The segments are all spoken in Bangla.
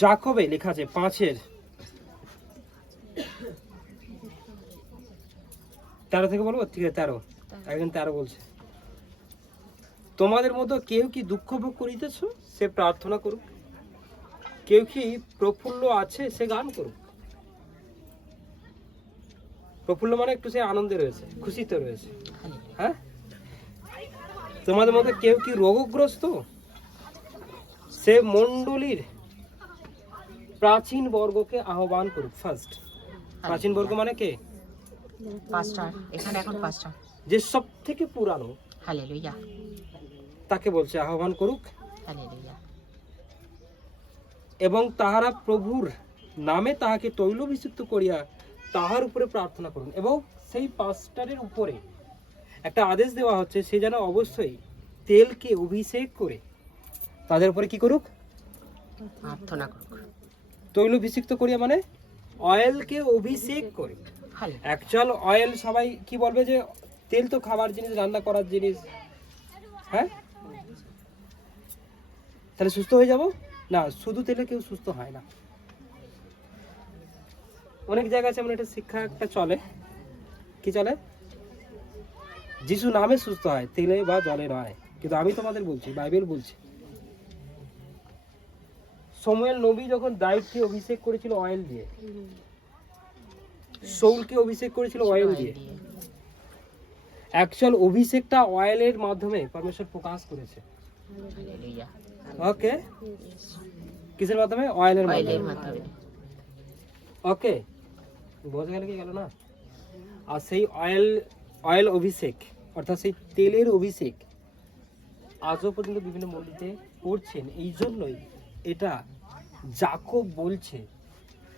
যাকবে লেখা আছে 5-13 থেকে বলবো, ঠিক আছে 13, একজন 13 বলছে, তোমাদের মধ্যে কেউ কি দুঃখ ভোগ করিতেছ সে প্রার্থনা করুক, কেউ কি প্রফুল্ল আছে সে গান করুক। প্রফুল্ল মানে একটু সে আনন্দে রয়েছে, খুশিতে রয়েছে। হ্যাঁ, তোমাদের মধ্যে কেউ কি রোগগ্রস্ত সে মণ্ডলীর প্রাচীন বর্গকে আহ্বান করুক। ফার্স্ট প্রাচীন বর্গ মানে কে? পাস্টার, এখানে এখন পাস্টার। যে সব থেকে পুরানো হালেলুয়া, তাকে বলছে আহ্বান করুক, হালেলুয়া। এবং তাহারা প্রভুর নামে তাহাকে তৈলাভিষিক্ত করিয়া তাহার উপরে প্রার্থনা করুন। এবং সেই পাস্টারের উপরে একটা আদেশ দেওয়া হচ্ছে, সে যেন অবশ্যই তেলকে অভিষেক করে তাদের উপরে কি করুক? প্রার্থনা করুক। তৈলাভিষিক্ত করিয়া মানে অয়েলকে অভিষেক করে। অ্যাকচুয়াল অয়েল সবাই কি বলবে যে তেল তো খাবার জিনিস, রান্না করার জিনিস। হ্যাঁ, তাহলে সুস্থ হয়ে যাব না? শুধু তেলে কেউ সুস্থ হয় না। অনেক জায়গা আছে এমন একটা শিক্ষা একটা চলে, কি চলে? যিশু নামে সুস্থ হয়, তেলে বা জলে নয়। কিন্তু আমি তোমাদের বলছি, বাইবেল বলছে শমূয়েল নবী যখন দাউদকে অভিষেক করেছিল অয়েল দিয়ে, শাউলকে অভিষেক করেছিল অয়েল দিয়ে। অ্যাকচুয়াল অভিষেকটা অয়েলের মাধ্যমে পরমেশ্বর প্রকাশ করেছে। ওকে, কিসের মাধ্যমে? অয়েলের মাধ্যমে। ওকে, বোঝা গেল কি গেল না? আর সেই অয়েল অভিষেক অর্থাৎ সেই তেলের অভিষেক আজও পর্যন্ত বিভিন্ন মন্দিরে করছেন। এই জন্যই এটা যাকব বলছে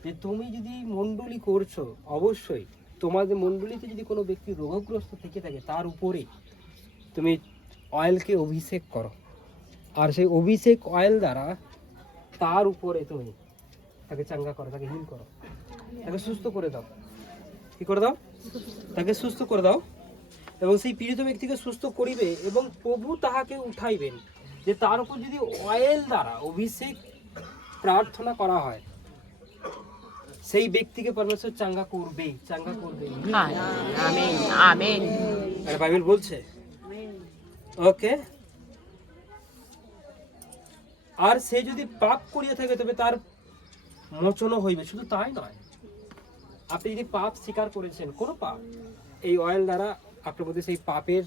যে তুমি যদি মণ্ডলী করছো, অবশ্যই তোমাদের মণ্ডলীতে যদি কোনো ব্যক্তি রোগগ্রস্ত থেকে থাকে তার উপরে তুমি অয়েলকে অভিষেক করো, আর সেই অভিষেক অয়েল দ্বারা তার উপরে তুমি তাকে চাঙ্গা করো, তাকে হিল করো, তাকে সুস্থ করে দাও। কি করে দাও? তাকে সুস্থ করে দাও। এবং সেই পীড়িত ব্যক্তিকে সুস্থ করিবে এবং প্রভু তাহাকে উঠাইবেন। যে তার উপর যদি অয়েল দ্বারা অভিষেক প্রার্থনা করা হয়, সেই ব্যক্তিকে পরমেশ্বর চাঙ্গা করবে, চাঙ্গা করবে। Amen, amen. এটা বাইবেল বলছে। ওকে, আর সে যদি পাপ করিয়া থাকে তবে তার মোচনও হইবে। শুধু তাই নয়, আপনি যদি পাপ স্বীকার করেছেন, কোনো পাপ, এই অয়েল দ্বারা আপনার মধ্যে সেই পাপের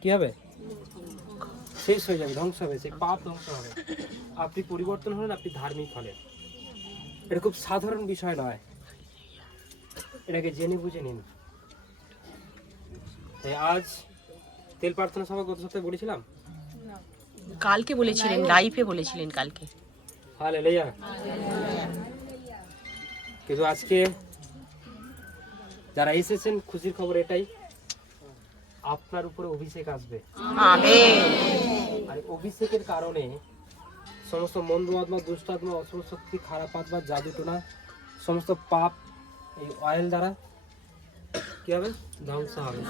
কি হবে? শেষ হয়ে যাবে, ধ্বংস হবে, সেই পাপ ধ্বংস হবে। আপনি পরিবর্তন হলেন, আপনি ধার্মিক হলেন। এটা খুব সাধারণ বিষয় নয়, এটাকে জেনে বুঝে নিন। আজ তেল প্রার্থনা সভা গত সপ্তাহে বলেছিলাম, কালকে বলেছিলেন, লাইভে বলেছিলেন কালকে। হালেলুয়া। কিন্তু আজকে যারা এসেছেন, খুশির খবর এটাই, আপনার উপরে অভিষেক আসবে। আমেন। আর অভিষেকের কারণে সমস্ত মন্দ আত্মা, দুষ্ট আত্মা, অশুভ শক্তি, খারাপ আত্মা, জাদুটোনা, সমস্ত পাপ এই অয়েল দ্বারা কি হবে? ধ্বংস হবে।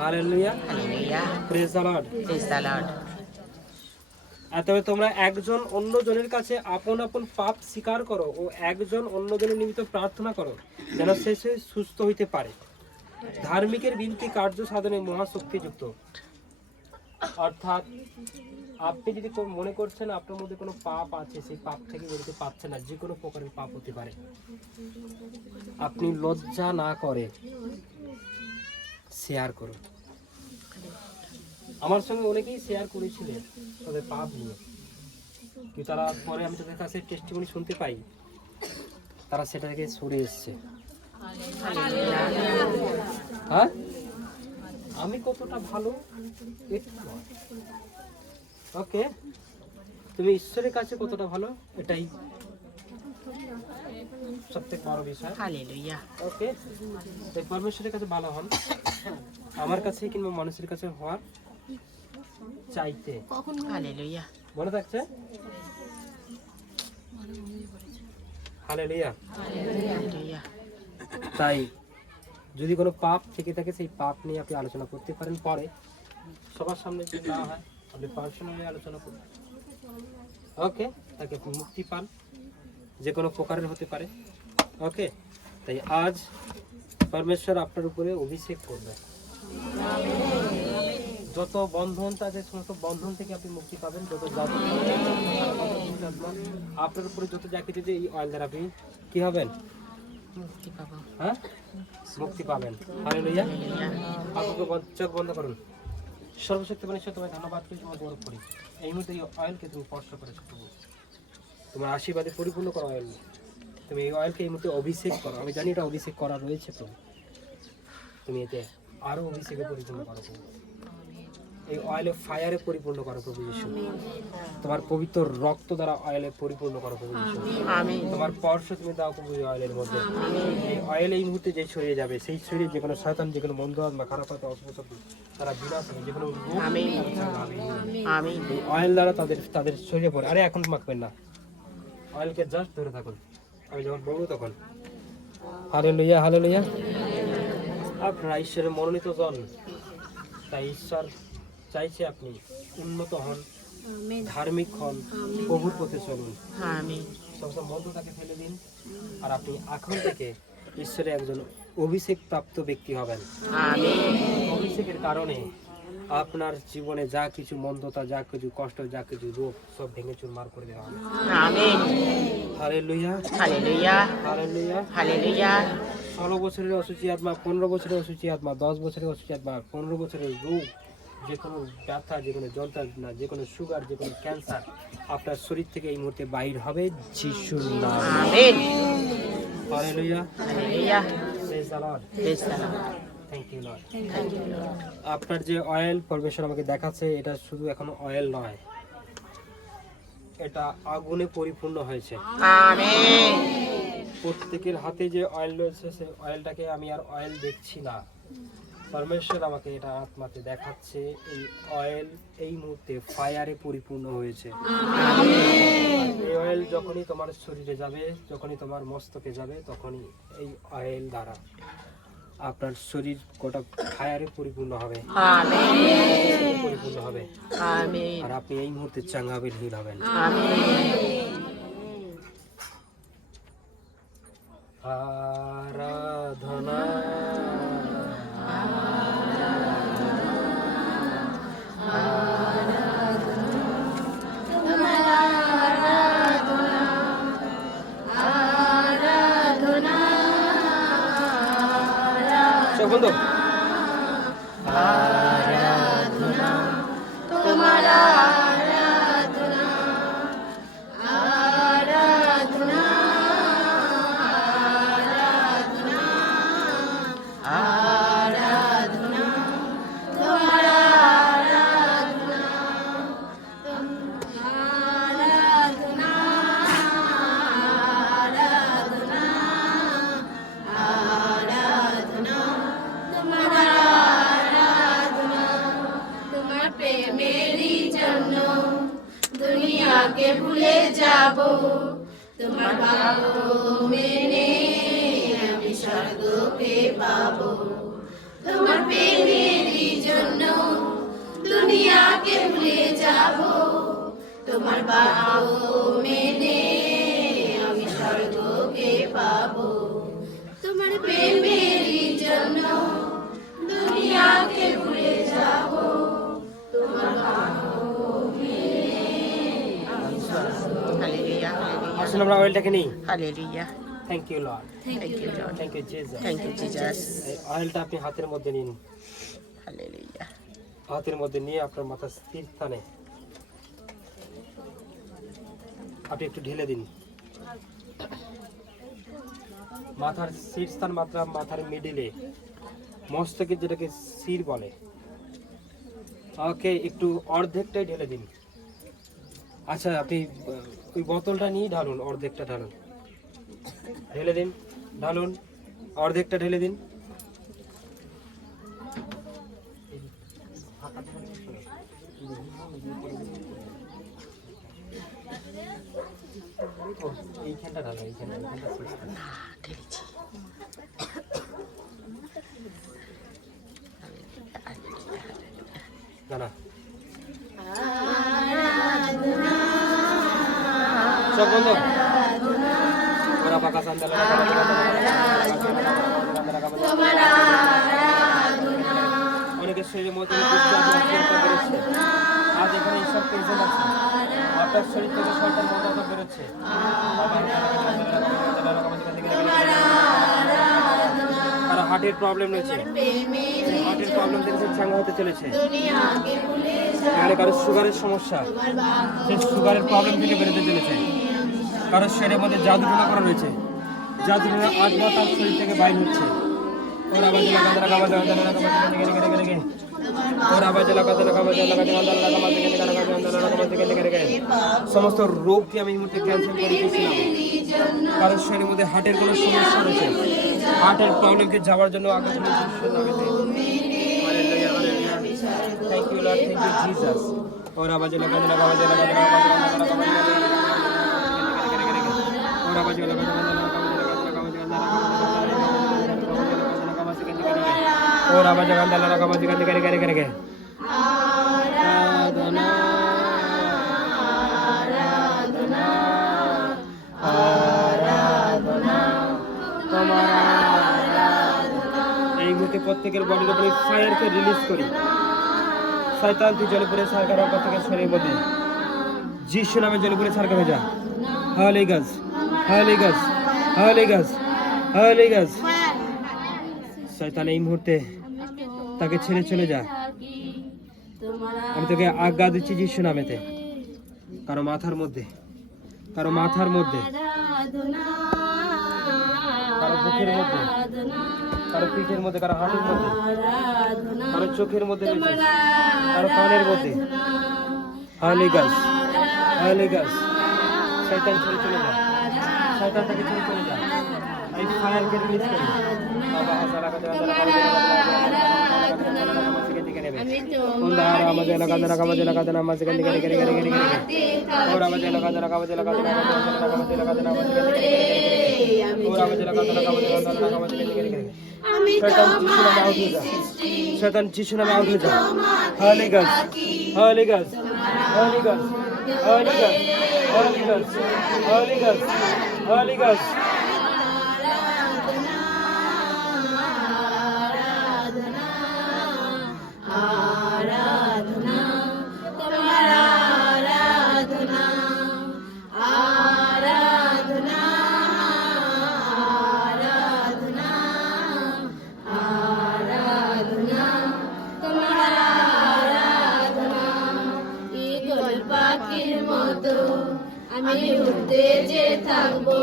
Hallelujah, hallelujah. Praise the Lord, praise the Lord. আর তবে তোমরা একজন অন্যজনের কাছে আপন আপন পাপ স্বীকার করো ও একজন অন্যজনের নিমিত্ত প্রার্থনা করো, যেন সে সুস্থ হইতে পারে। ধার্মিকের বিনতি কার্য সাধনে মহাশক্তিযুক্ত। অর্থাৎ আপনি যদি মনে করছেন আপনার মধ্যে কোনো পাপ আছে, সেই পাপ থেকে বেরোতে পারছেন না, যে কোনো প্রকারের পাপ হতে পারে, আপনি লজ্জা না করে শেয়ার করুন। আমার সঙ্গে অনেকেই শেয়ার করেছিলেন তাদের পাপ নিয়ে, কিন্তু তারা পরে আমি তাদের কাছে টেস্টিমনি শুনতে পাই, তারা সেটা থেকে সরে এসছে। হ্যাঁ, আমি কতটা ভালো ওকে, তুমি ঈশ্বরের কাছে কতটা ভালো, এটাই সবথেকে বড় বিষয়। হালেলুয়া। ওকে, তাই পরমেশ্বরের কাছে ভালো হন, আমার কাছে কিংবা মানুষের কাছে হওয়ার চাইতে। হালেলুয়া। মনে থাকছে? হালেলুয়া। হালেলুয়া। তাই যদি কোনো পাপ থেকে থাকে, সেই পাপ নিয়ে আপনি আলোচনা করতে পারেন। পরে সবার সামনে যদি না হয়, আপনি পার্সোনালি আলোচনা করুন। ওকে। তাকে আপনি মুক্তি পান, যে কোনো প্রকারের হতে পারে। ওকে, তাই আজ পরমেশ্বর আপনার উপরে অভিষেক করবে। যত বন্ধন আছে সমস্ত বন্ধন থেকে আপনি মুক্তি পাবেন। যত আপনার উপরে যত যা কিছু যে এই অয়েল দ্বারা আপনি কি হবেন, মুক্তি পাবো। হ্যাঁ, মুক্তি পাবেন। হালেলুয়া। আপনাকে চোখ বন্ধ করুন। সর্বশক্তিমান ঈশ্বর, তোমায় ধন্যবাদ করি, তোমায় গৌরব করি। এই মুহূর্তে এই অয়েলকে তুমি স্পর্শ করেছো প্রভু, তোমার আশীর্বাদে পরিপূর্ণ করো অয়েল। তুমি এই অয়েলকে এই মুহূর্তে অভিষেক করো। আমি জানি এটা অভিষেক করা রয়েছে প্রভু, তুমি এতে আরো অভিষেকে পরিপূর্ণ করো প্রভু। এই অয়েলে ফায়ারে পরিপূর্ণ করো প্রভু যিশু। তোমার পবিত্র রক্ত দ্বারা অয়েলে পরিপূর্ণ করো প্রভু যিশু। আমিন। তোমার স্পর্শ তুমি দাও প্রভু এই অয়েলের মধ্যে। এই অয়েল এই মুহূর্তে যে ছড়িয়ে যাবে, সেই শরীরে যে কোনো শয়তান, যে কোনো মন্দ আত্মা, খারাপ আত্মা, অশুভ শক্তি তারা বিনাশ হবে, যে কোনো রোগ আমিন। আমিন। আমিন। এই অয়েল দ্বারা তাদের শরীরে পড়ে। আরে এখন মাখবেন না, অয়েলকে জাস্ট ধরে থাকুন। আমি যখন বলবো তখন। Hallelujah, hallelujah. আপনারা ঈশ্বরের মনোনীত জন, তাই ঈশ্বর চাইছে আপনি উন্নত হন, ধার্মিক হন, প্রভুর পথে চলুন। আমিন। সমস্ত মন্দতাকে ফেলে দিন, আর আপনি এখন থেকে ঈশ্বরের একজন অভিষেক প্রাপ্ত ব্যক্তি হবেন। আমিন। অভিষেকের কারণে আপনার জীবনে যা কিছু মন্দতা, যা কিছু কষ্ট, যা কিছু রোগ সব ভেঙে চুরমার করে দেওয়া হবে। আমিন। Hallelujah, hallelujah. হালেলুয়া। হালেলুয়া। 16 বছরের অসুচি আত্মা, 15 বছরের অসুচি আত্মা, 10 বছরের অসুচি আত্মা, 15 বছরের রোগ, যে কোনো ব্যথা, যে কোনো যন্ত্রণা, যে কোনো সুগার, যে কোনো ক্যান্সার আপনার শরীর থেকে এই মুহূর্তে বাইর হবে যিশুর নামে। আমিন। Hallelujah, hallelujah. Praise the Lord. Praise the Lord. Thank you Lord. Thank you Lord. আপনার যে অয়েল পরমেশ্বর আমাকে দেখাচ্ছে, এটা শুধু এখনো অয়েল নয়, এটা আগুনে পরিপূর্ণ হয়েছে। আমিন। প্রত্যেকের হাতে যে অয়েল রয়েছে, সেই অয়েলটাকে আমি আর অয়েল দেখছি না, পরমেশ্বর আমাকে এটা আত্মাতে দেখাচ্ছে। এই অয়েল এই মুহূর্তে ফায়ারে পরিপূর্ণ হয়েছে। এই অয়েল যখনই তোমার শরীরে যাবে, যখনই তোমার মস্তকে যাবে, তখনই এই অয়েল দ্বারা আপনার শরীর গোটা ফায়ারে পরিপূর্ণ হবে, আমিন। পরিপূর্ণ হবে। আমিন। আর আপনি এই মুহূর্তে চাঙ্গা হবেন, হিল হবেন। আমিন। আরাধনা, চোখ বন্ধ। দুনিয়াকে ভুলে যাব, তোমার বাক্য মেনে আমি স্বর্গকে পাবো। তোমার প্রেমেরই জন্য দুনিয়াকে ভুলে যাব, তোমার বাক্য মেনে আমি স্বর্গকে পাবো। তোমার প্রেমেরই জন্য দুনিয়াকে ভুলে যাব, তোমার বাক্য হালেলুয়া। হালেলুয়া। আসলে আমরা অয়েলটাকে নিই। Hallelujah. Thank you Lord, thank you Lord. Thank you Jesus. Thank you Jesus. এই অয়েলটা আপনি হাতের মধ্যে নিন। হালেলুয়া। হাতের মধ্যে নিয়ে আপনার মাথার স্থির স্থানে আপনি একটু ঢেলে দিন। মাথার শীর্ষস্থান, মাথার মিডিলে, মস্তকের যেটাকে শির বলে, ওকে একটু অর্ধেকটাই ঢেলে দিন। আচ্ছা, আপনি ওই বোতলটা নিয়ে ঢালুন, অর্ধেকটা ঢালুন, ঢেলে দিন, ঢালুন, অর্ধেকটা ঢেলে দিন। এইখানটা ঢালো, এইখানটা শীর্ষস্থান। ঢেলেছি। না না, চোখ বন্ধ। ওরা পাকা সান্দালা অনেকের শরীরের মধ্যে বেরোচ্ছে। আজ এখানে এইসব টেনশন আছে, আপনার শরীর থেকে শয়তান মদত বেরোচ্ছে। কারো হার্টের প্রবলেম রয়েছে, হার্টের প্রবলেম থেকে চাঙ্গা হতে চলেছে। এখানে কারো সুগারের সমস্যা, সেই সুগারের প্রবলেম থেকে বেরোতে চলেছে। কারো শরীরের মধ্যে জাদুটোনা করা রয়েছে, জাদুটোনা আত্মা তার শরীর থেকে বাইর হচ্ছে। ওর আওয়াজ সমস্ত রোগকে আমি এই মুহূর্তে ক্যান্সেল করে দিয়েছিলাম। কারোর শরীরের মধ্যে হার্টের কোনো সমস্যা রয়েছে, হার্টের প্রবলেমকে যাওয়ার জন্য আগে thank you Lord, thank you Jesus. ওর আওয়াজ और आवाज गांदा लगा आवाज गांदे करे करे करे आराधना आराधना आराधना তোমার আরাধনা। এই মুহূর্তে প্রত্যেকের বডির উপরে ফায়ারকে রিলিজ করি। শয়তান তুই জলে পুরে সার করার প্রত্যেকের শরীরের মধ্যে যিশু নামে জলে পুরে সার করে যা। হলি গজ হলি গজ হলি গজ হলি গজ। শয়তান এই মুহূর্তে তাকে ছেড়ে চলে যা। আমি তোকে আজ্ঞা দিচ্ছি যিশু নামেতে। কারো মাথার মধ্যে, কারো মাথার মধ্যে, কারো বুকের মধ্যে, কারো পিঠের মধ্যে, কারো হাঁটুর মধ্যে, কারো চোখের মধ্যে রয়েছে, কারো কানের মধ্যে। হলি গজ হলি গজ। শয়তান ছেড়ে চলে যা, শয়তান তাকে ছেড়ে চলে যা। এই ফায়ারকে রিলিজ করি। বাবা হাজার লাগাতে হাজার লাগাতে उंदार आवाज़ लगा देना का मजे लगा देना मजे करने करे करे करे करे और आवाज़ लगा देना का मजे लगा देना का मजे लगा देना और आवाज़ लगा देना का मजे लगा देना का मजे करे करे शैतान जिसु नाम आउट हो जा। हली गज हली गज हली गज हली गज हली गज हली गज हली गज। আমি উঠতে যে থাকবো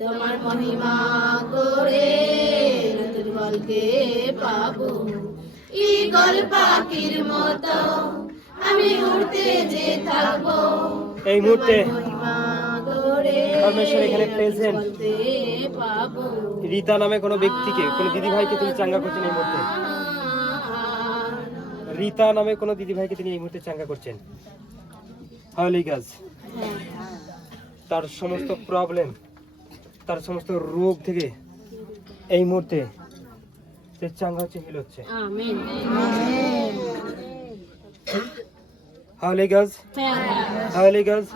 তোমার মহিমা করে নতুন গলকে পাবো। ঈগল পাখির মতো আমি উঠতে যে থাকবো এই মুহূর্তে মহিমা করে পরমেশ্বর এখানে প্রেজেন্ট। পাবো। রীতা নামে কোনো ব্যক্তিকে, কোনো দিদি ভাইকে তিনি চাঙ্গা করছেন এই মুহূর্তে। রীতা নামে কোনো দিদি ভাইকে তিনি এই মুহূর্তে চাঙ্গা করছেন। হলি গজ। তার সমস্ত প্রবলেম, তার সমস্ত রোগ থেকে এই মুহূর্তে সে চাঙ্গা হচ্ছে, হিল হচ্ছে। আমিন। হলি গজ হলি গজ।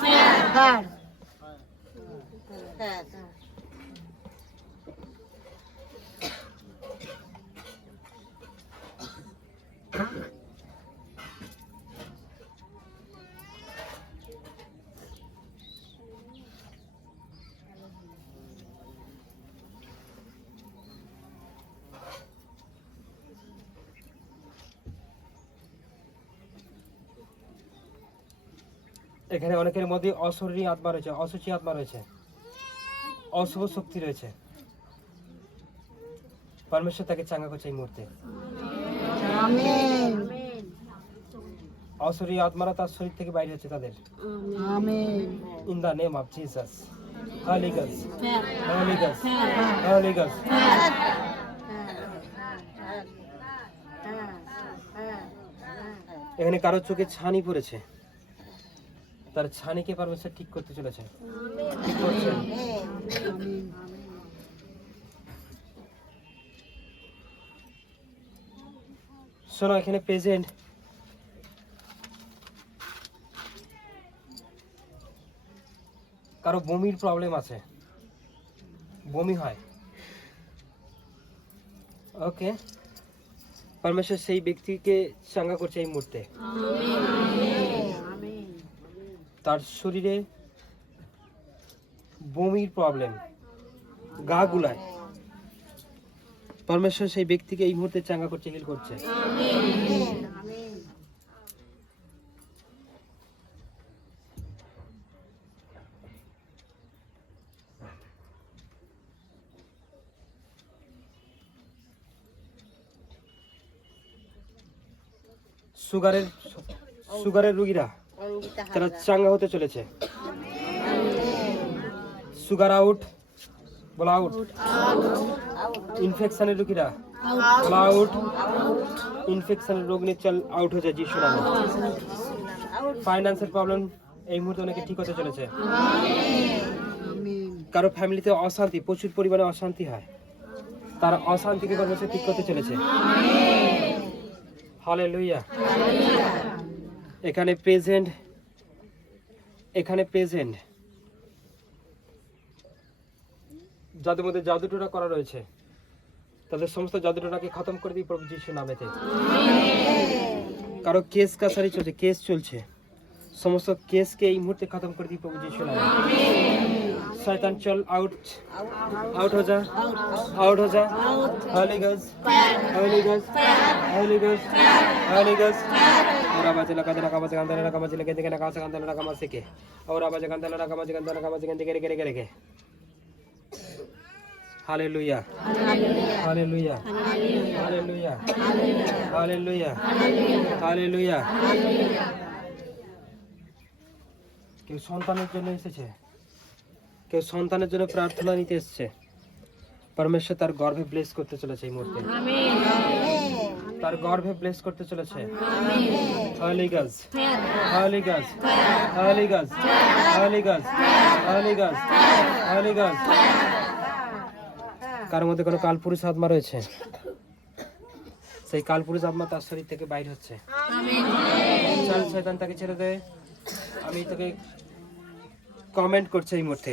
এখানে অনেকের মধ্যে অশরীরী আত্মা রয়েছে, অসুচি আত্মা রয়েছে, অশুভ শক্তি রয়েছে। পরমেশ্বর তাকে চাঙ্গা করছে এই মুহূর্তে। অশরীরী আত্মারা তার শরীর থেকে বাইরে হচ্ছে তাদের। In the name of Jesus. হলি গজ হলি গজ হলি গজ। এখানে কারো চোখে ছানি পড়েছে, তার ছানিকে পরমেশ্বর ঠিক করতে চলেছে। ঠিক করছেন। শোনো, এখানে প্রেজেন্ট কারো বমির প্রবলেম আছে, বমি হয়, ওকে, পরমেশ্বর সেই ব্যক্তিকে চাঙ্গা করছে এই মুহূর্তে। তার শরীরে বমির প্রবলেম, গা গুলায়, পরমেশ্বর সেই ব্যক্তিকে এই মুহূর্তে চাঙ্গা করছে, হিল করছে। সুগারের রোগীরা তারা চাঙ্গা হতে চলেছে। সুগার আউট, বলা আউট। ইনফেকশনের রোগীরা বলা আউট। ইনফেকশনের রোগ নিয়ে চল আউট হয়ে যায় যিশু নামে। ফাইন্যান্সের প্রবলেম এই মুহূর্তে অনেকে ঠিক হতে চলেছে। কারো ফ্যামিলিতে অশান্তি, প্রচুর পরিমাণে অশান্তি হয়, তার অশান্তিকে পরমেশ্বর ঠিক করতে চলেছে। হালেলুয়া। এখানে প্রেজেন্ট যাদের মধ্যে জাদুটোনা করা রয়েছে, তাদের সমস্ত জাদুটোনাকে খতম করে দিই প্রভু যিশুর নামেতে। কারো কেস কাছারি চলছে, কেস চলছে, সমস্ত কেসকে এই মুহূর্তে খতম করে দিই প্রভু যিশুর নামে। শয়তান চল আউট, আউট हो जा, आउट हो जा। Holi ghost, Holi ghost, Holi ghost, Holi ghost. और आवाज लगा देना का मसे गंदा लगा मसे लगे देना का से गंदा लगा मसे के, और आवाज गंदा लगा मसे गंदा लगा मसे गंदे करे। Hallelujah, hallelujah, hallelujah, hallelujah, hallelujah. কেউ সন্তানের জন্য এসেছে, কেউ সন্তানের জন্য প্রার্থনা নিতে এসেছে, পরমেশ্বর তার গর্ভে ব্লেস করতে চলেছে এই মুহূর্তে। তার গর্ভে ব্লেস করতে চলেছে। হলি গজ, হলি গজ, হলি গজ, হলি গজ, হলি গজ, হলি গজ। কার মধ্যে কোনো কালপুরুষ আত্মা রয়েছে, সেই কালপুরুষ আত্মা তার শরীর থেকে বাইর হচ্ছে। চল শয়তান তাকে ছেড়ে দে। আমি তোকে কমেন্ট করছি এই মুহূর্তে,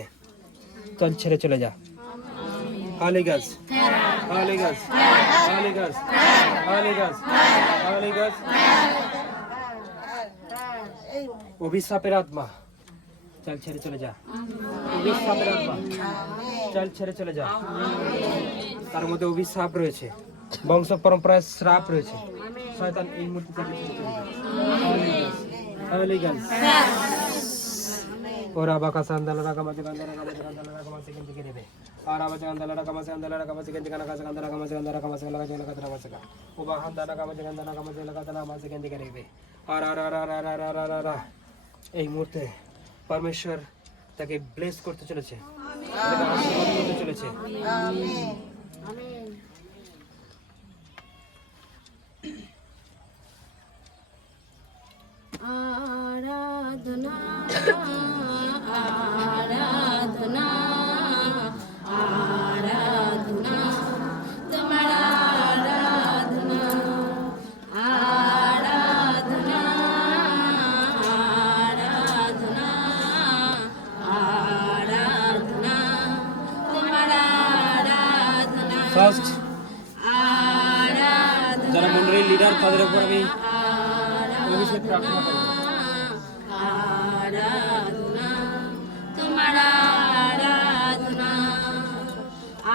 চল ছেড়ে চলে যা। হলি গজ, হলি গজ, হলি গজ, হলি গজ, হলি গজ। অভিশাপের আত্মা চল ছেড়ে চলে যা। অভিশাপের আত্মা চল ছেড়ে চলে যা। তার মধ্যে অভিশাপ রয়েছে, বংশ পরম্পরায় শ্রাপ রয়েছে। শয়তান এই মুহূর্তে থেকে ছেড়ে চলে যা। হলি গজ। और आबा का संदल रका मजे गंदल रका मजे गंदल रका मजे किंतु के देबे और आबा गंदल रका मजे गंदल रका मजे किंतु का गंदल रका मजे गंदल रका मजे लगा जला का मजे का ओ बा हंदा रका मजे गंदल रका मजे लगा तना मजे किंतु के देबे और এই মুহূর্তে পরমেশ্বর তাকে ব্লেস করতে চলেছে, তাকে আশীর্বাদ করতে চলেছে। आराधना आराधना आराधना तुम्हारा आराधना आराधना आराधना आराधना तुम्हारा आराधना। ফার্স্ট आराधना যারা মন্ডলীর লিডার তাদের উপর আমি অভিষেক প্রার্থনা করব। आराधना तुम्हारा आराधना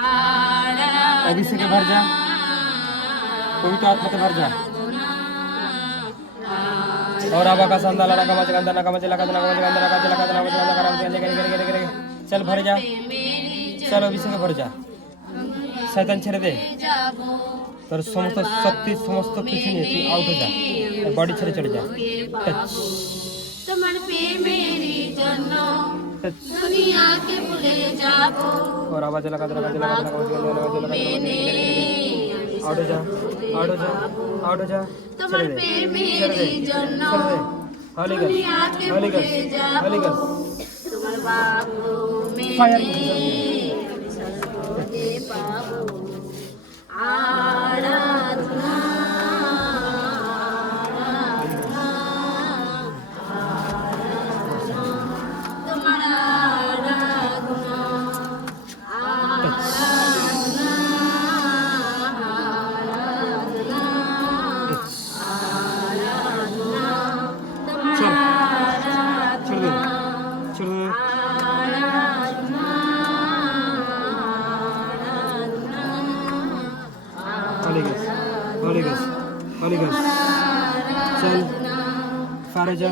आराधना अभिषेक भर जा, पवित्र आत्मा से भर जा। और आबा का संदल रका मजे गंदल रका मजे लगा तना मजे गंदल रका लगा तना मजे गंदल रका करे चल भर जा, चल अभिषेक भर जा। शैतान ছেড়ে দে, তোর সমস্ত শক্তি সমস্ত কিছু নিয়ে তুই আউট হয়ে যা, বডি ছেড়ে চলে যা। টাচ তোমার প্রেমেরই জন্য টাচ। দুনিয়াকে ভুলে যাব और आवाज लगा तना लगा तना आउट हो जा, आउट हो जा, आउट हो जा। তোমার প্রেমেরই জন্য हली गज, हली गज, हली गज। তোমার বাবু ফায়ার মেরে পাবো आराधना आराधना तुम्हारा Holy Ghost, Holy Ghost, Holy Ghost. चल फारे जा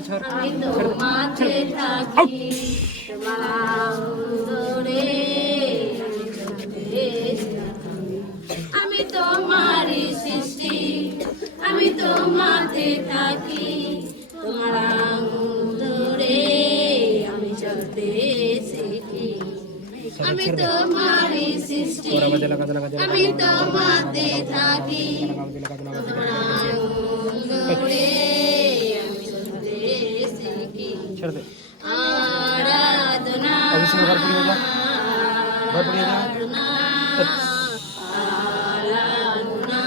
छोड़ আমি তোমাতে থাকি তোমার আদরে আমি তোমারই সৃষ্টি আমি তোমাতে থাকি তোমার আদরে আমি চলতে শিখি আমি তোমারই সৃষ্টি আমি তোমাতে থাকি छोड़ दे आराधना अभिषेक भर पड़ी जा आराधना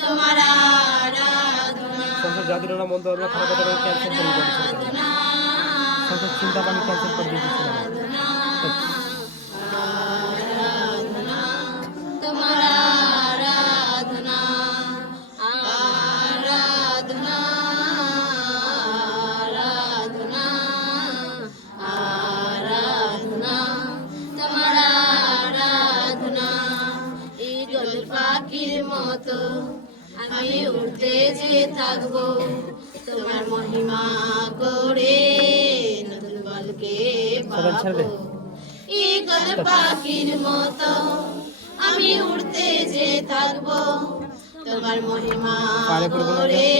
तुम्हारा आराधना सबसे ज्यादा ना मन तो अपना खाना का कैंसिल कर दो सबसे चिंता का कैंसिल कर दीजिए आराधना तुम्हारा आराधना आराधना आराधना आराधना तुम्हारा आराधना ঈগল পাখির মতো আমি উড়তে যে থাকবো তোমার মহিমা করে নতুন বলকে পাবো ঈগল পাখির মতো আমি উড়তে যে থাকবো তোমার মহিমা করে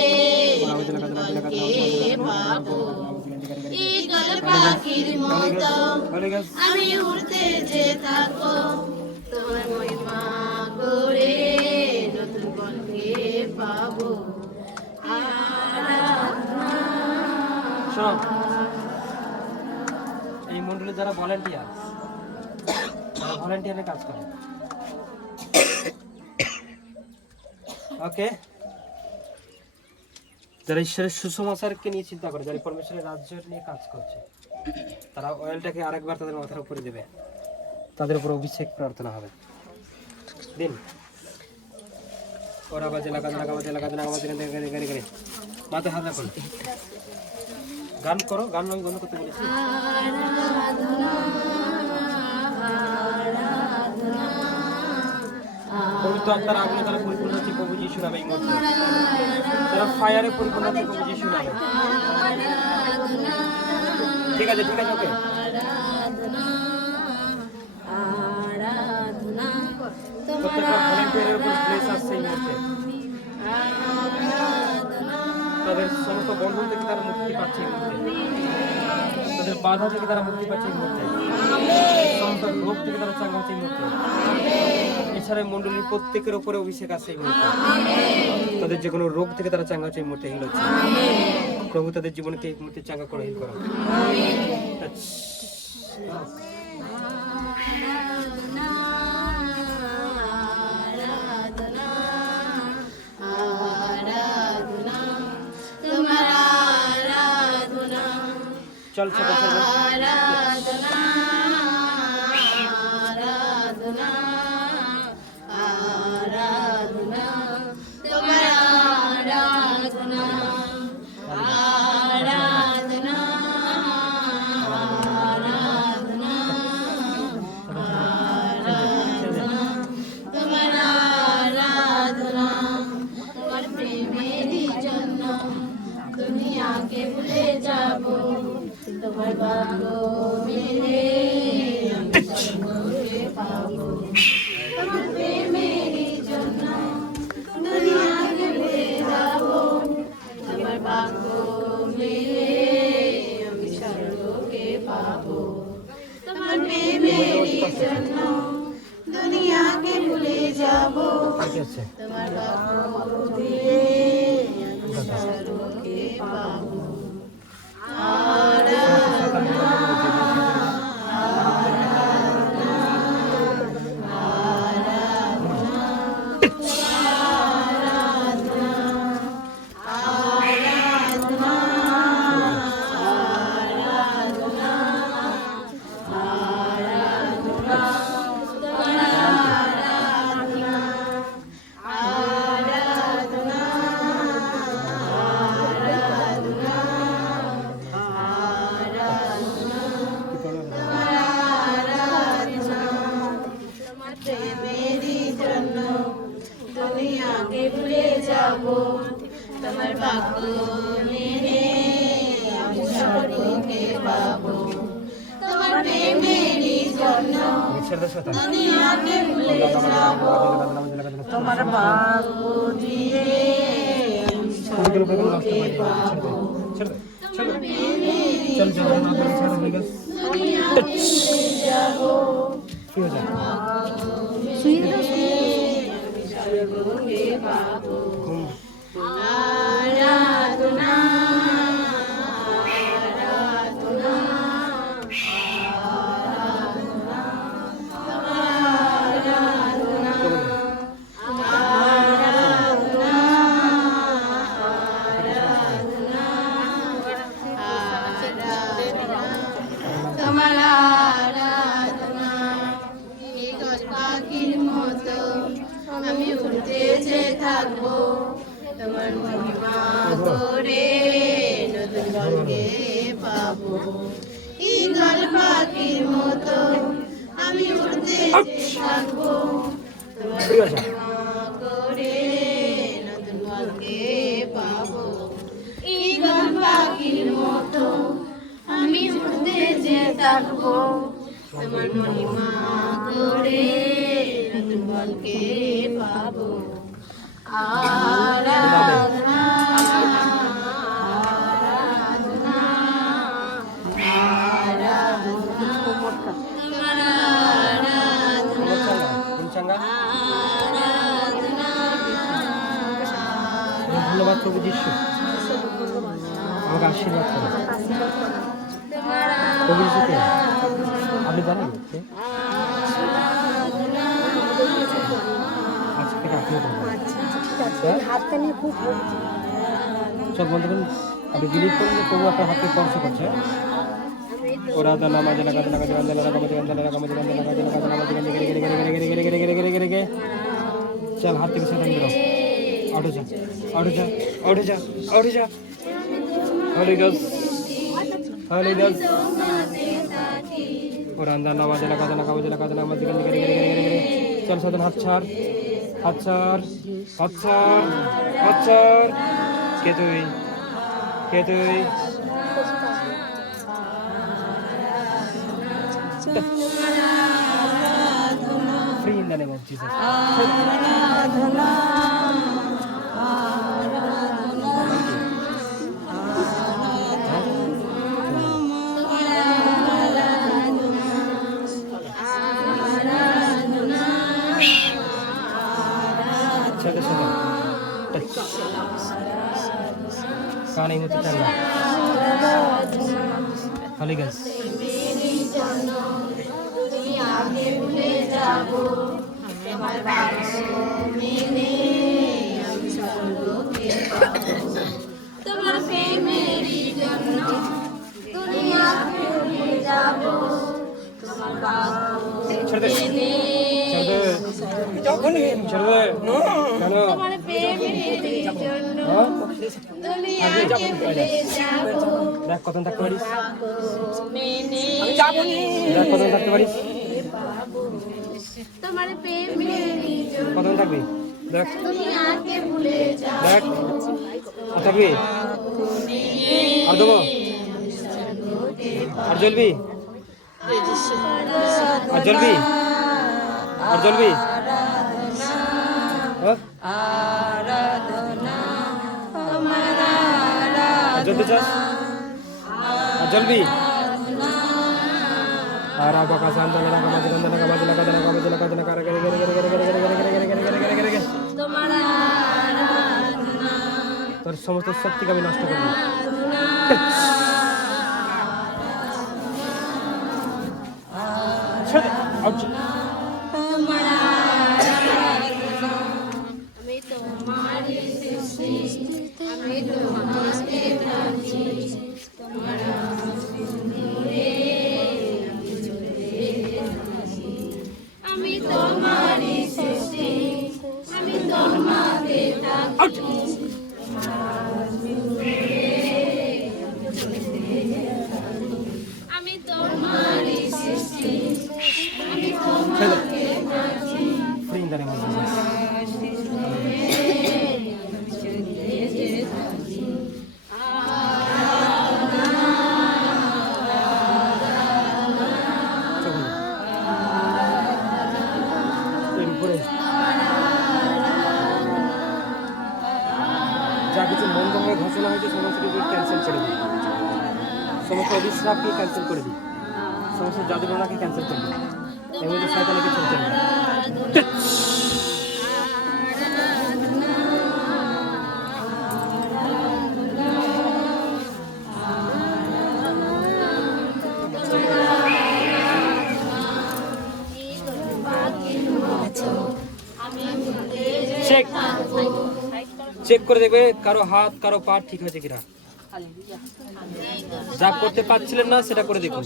নতুন বলকে পাবো ঈগল পাখির মতো আমি উড়তে যে থাকবো তোমার মহিমা করে নতুন বলকে পাবো শোনো এই মন্ডলে যারা ভলান্টিয়ারে কাজ করে ওকে যারা ঈশ্বরের সুসমাচারকে নিয়ে চিন্তা করে যারা পরমেশ্বরের রাজ্য নিয়ে কাজ করছে তারা অয়েলটাকে আরেকবার তাদের মাথার উপরে দেবে তাদের উপর অভিষেক প্রার্থনা হবে দিন ওরা বাজে লাগা মাথায় হাত রাখুন গান করো গান আমি বন্ধ করতে বলেছি পবিত্র আত্মার আগুনে তারা পরিপূর্ণ হচ্ছে প্রভু যিশু নামে এই মুহূর্তে তারা ফায়ারে পরিপূর্ণ হচ্ছে প্রভু যিশু নামে ঠিক আছে ওকে প্রত্যেকটা ভলান্টিয়ারের উপর প্লেস আসছে এই মুহূর্তে তাদের সমস্ত বন্ধন থেকে তারা মুক্তি পাচ্ছে এই মুহূর্তে তাদের বাধা থেকে তারা মুক্তি পাচ্ছে এই মুহূর্তে সমস্ত রোগ থেকে তারা চাঙ্গা হচ্ছে এই মুহূর্তে এছাড়া মণ্ডলীর প্রত্যেকের উপরে অভিষেক আছে এই মুহূর্তে তাদের যে কোনো রোগ থেকে তারা চাঙ্গা হচ্ছে এই মুহূর্তে হিল হচ্ছে প্রভু তাদের জীবনকে এই মুহূর্তে চাঙ্গা করে হিল করো चल चल आराधना आराधना आराधना तुम्हारा आराधना आराधना आराधना आराधना तुम्हारा आराधना তোমার প্রেমেরই জন্য দুনিয়াকে ভুলে যাবো তোমার ভাগ্য মেলে আমি স্বর্গকে পাবো তোমার প্রেমেরই জন্য দুনিয়াকে ভুলে যাবো তোমার ভাগ্য মেলে আমি স্বর্গকে পাবো তোমার প্রেমেরই জন্য দুনিয়াকে ভুলে যাবো তোমার ভাগ্য মেলে আমি স্বর্গকে পাবো মেনে আমি স্বর্গকে পাবো তোমার প্রেমেরই জন্য দুনিয়াকে ভুলে যাবো তোমার ভাগ্য দিয়ে আমি স্বর্গকে পাবো তোমার প্রেমেরই জন্য দুনিয়াকে ভুলে যাবো স্বর্গকে পাবো আরাধনা আরাধনা তোমার আরাধনা এই গছ পাখির মতো আমি উড়তে যে থাকবো তোমার মহিমা করে নতুন বর্গে পাবো ঈগল পাখির মতো আমি উড়তে যে থাকবো তোমার মহিমা করে নতুন বর্গে পাবো ঈগল পাখির মতো আমি উড়তে যে থাকবো তোমার মহিমা করে নতুন বর্গে পাবো আরাধনা আরাধনা আরাধনা তোমার আরাধনা আরাধনা ধন্যবাদ প্রভু যিশু আমাকে আশীর্বাদ করুন প্রভু যিশুকে আপনি জানেন কে? আজকে থেকে আপনিও করবেন হাতটা নিয়ে খুব চোখ বন্ধ করুন আপনি বিলিভ করুন যে প্রভু আপনার হাতকে স্পর্শ করছে ওরা দানা মাঝে লাগা লাগা লাগা লাগা লাগা লাগা चल हाथ के साथ अंदर आओ जा आओ जा आओ जा आओ जा होली गॉस और अंदर नवाज लगा मत चल साधन हाथ छाड़ के तुई free in the name of Jesus. कान ही मत चलना Holy Ghost তোমার প্রেমেরই জন্য দুনিয়াকে ভুলে যাবো তোমার छोड़ दे তোমার প্রেমেরই জন্য দুনিয়াকে ভুলে যাবো দেখ কত থাকতে পারিস মেনে দেখ কত থাকতে পারিস তোমার প্রেমেরই জন্য কত থাকবি দেখ দুনিয়াকে ভুলে যাবো দেখ আর থাকবি আর দেবো আর জ্বলবি আর জ্বলবি আর জ্বলবি আর জ্বলতে চাস আর জ্বলবি আর আবাকা সান্তানা লাগা মাঝে লাগা মাঝে লাগা মাঝে লাগা লাগা করে করে করে করে করে তোমার আরাধনা তোর সমস্ত শক্তিকে আমি নষ্ট করব ছেড়ে আউট তোমার আরাধনা আমি তোমারই সৃষ্টি আমি তোমাকে ডাকি তোমার আনন্দে আমি চলে যাচ্ছি আমি তোমারই সৃষ্টি আমি তোমাকে ডাকি আমি তোমারই সৃষ্টি আমি তোমাকে ডাকি free in the name of Jesus ঘোষণা হয়েছে সমস্ত কিছু ক্যান্সেল করে দিই, সমস্ত অবিশ্রাপকে ক্যান্সেল করে দিই, সমস্ত জাদুটোনাকে ক্যান্সেল করে দিই, এর মধ্যে শয়তানকে চলতে হবে। চেক চেক করে দেখবে কারো হাত কারো পা ঠিক হয়েছে কিনা। যা করতে পারছিলেন না সেটা করে দেখুন।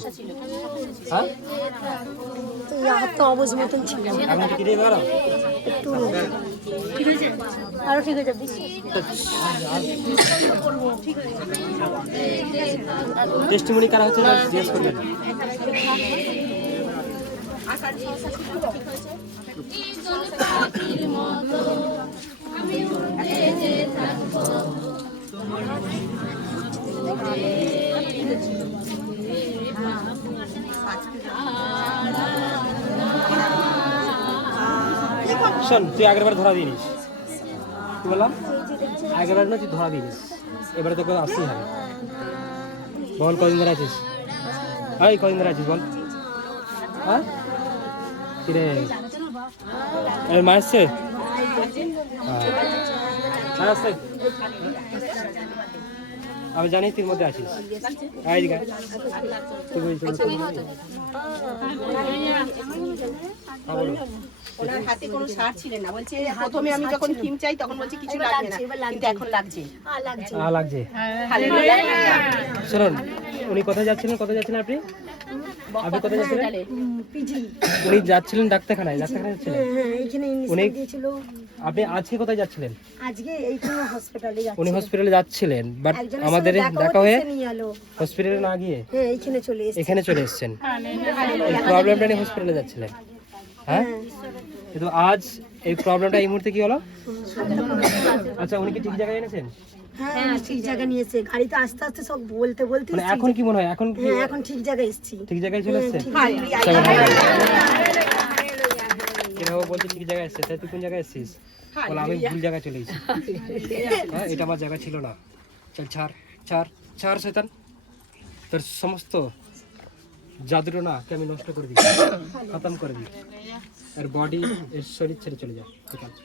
হ্যাঁ তো এই হাতটা অবুঝ মতন ছিল, এখন কি দিয়ে গেল? একটু আরো ঠিক আছে টেস্টিমনি কারা হচ্ছে না জিজ্ঞেস করবেন। শোন, তুই আগের বার ধরা দিনিস, কি বললাম? আগের বার না তুই ধরা দিনিস, এবারে তোকে আসতেই হবে। বল কদিন ধরে আছিস? এই কদিন ধরে আছিস বল? হ্যাঁ কিরে এর মা এসছে? হ্যাঁ আসছে। আমি জানি তুই মধ্যে আছিস। ওনার হাতে কোনো সার ছিলেন না, বলছে প্রথমে আমি যখন ক্রিম চাই তখন বলছে কিছু লাগবে না, কিন্তু এখন লাগছে। লাগছে। হালেলুয়া। শুনুন, উনি কোথায় যাচ্ছিলেন? কোথায় যাচ্ছিলেন আপনি? আপনি কোথায় যাচ্ছিলেন? পিজি। উনি যাচ্ছিলেন ডাক্তারখানায়। ডাক্তারখানায় যাচ্ছিলেন? হ্যাঁ এইখানে উনি দিয়েছিল। আপনি আজকে কোথায় যাচ্ছিলেন? আজকে এইখানে হসপিটালে যাচ্ছি। উনি হসপিটালে যাচ্ছিলেন, বাট আমাদের দেখা হয়ে হসপিটালে না গিয়ে হ্যাঁ এইখানে চলে এসেছি। এখানে চলে এসেছেন। এই প্রবলেমটা নিয়ে হসপিটালে যাচ্ছিলেন। হ্যাঁ কিন্তু আজ এই প্রবলেমটা এই মুহূর্তে কি হলো? আচ্ছা উনি কি ঠিক জায়গায় এনেছেন? হ্যাঁ ঠিক জায়গা নিয়েছে, গাড়িতে আস্তে আস্তে সব বলতে বলতে মানে এখন কি মনে হয়? এখন কি হ্যাঁ এখন ঠিক জায়গায় এসেছি। ঠিক জায়গায় চলে এসেছেন? কিভাবে বলছি ঠিক জায়গায় এসেছে? তাই তুই কোন জায়গায় এসেছিস? বল আমি ভুল জায়গায় চলে এসেছি। হ্যাঁ এটা আমার জায়গা ছিল না। চল ছাড় ছাড় ছাড় শয়তান, তোর সমস্ত জাদুটোনাকে আমি নষ্ট করে দিই, খতম করে দিই। আর বডি এর শরীর ছেড়ে চলে যায়। ঠিক আছে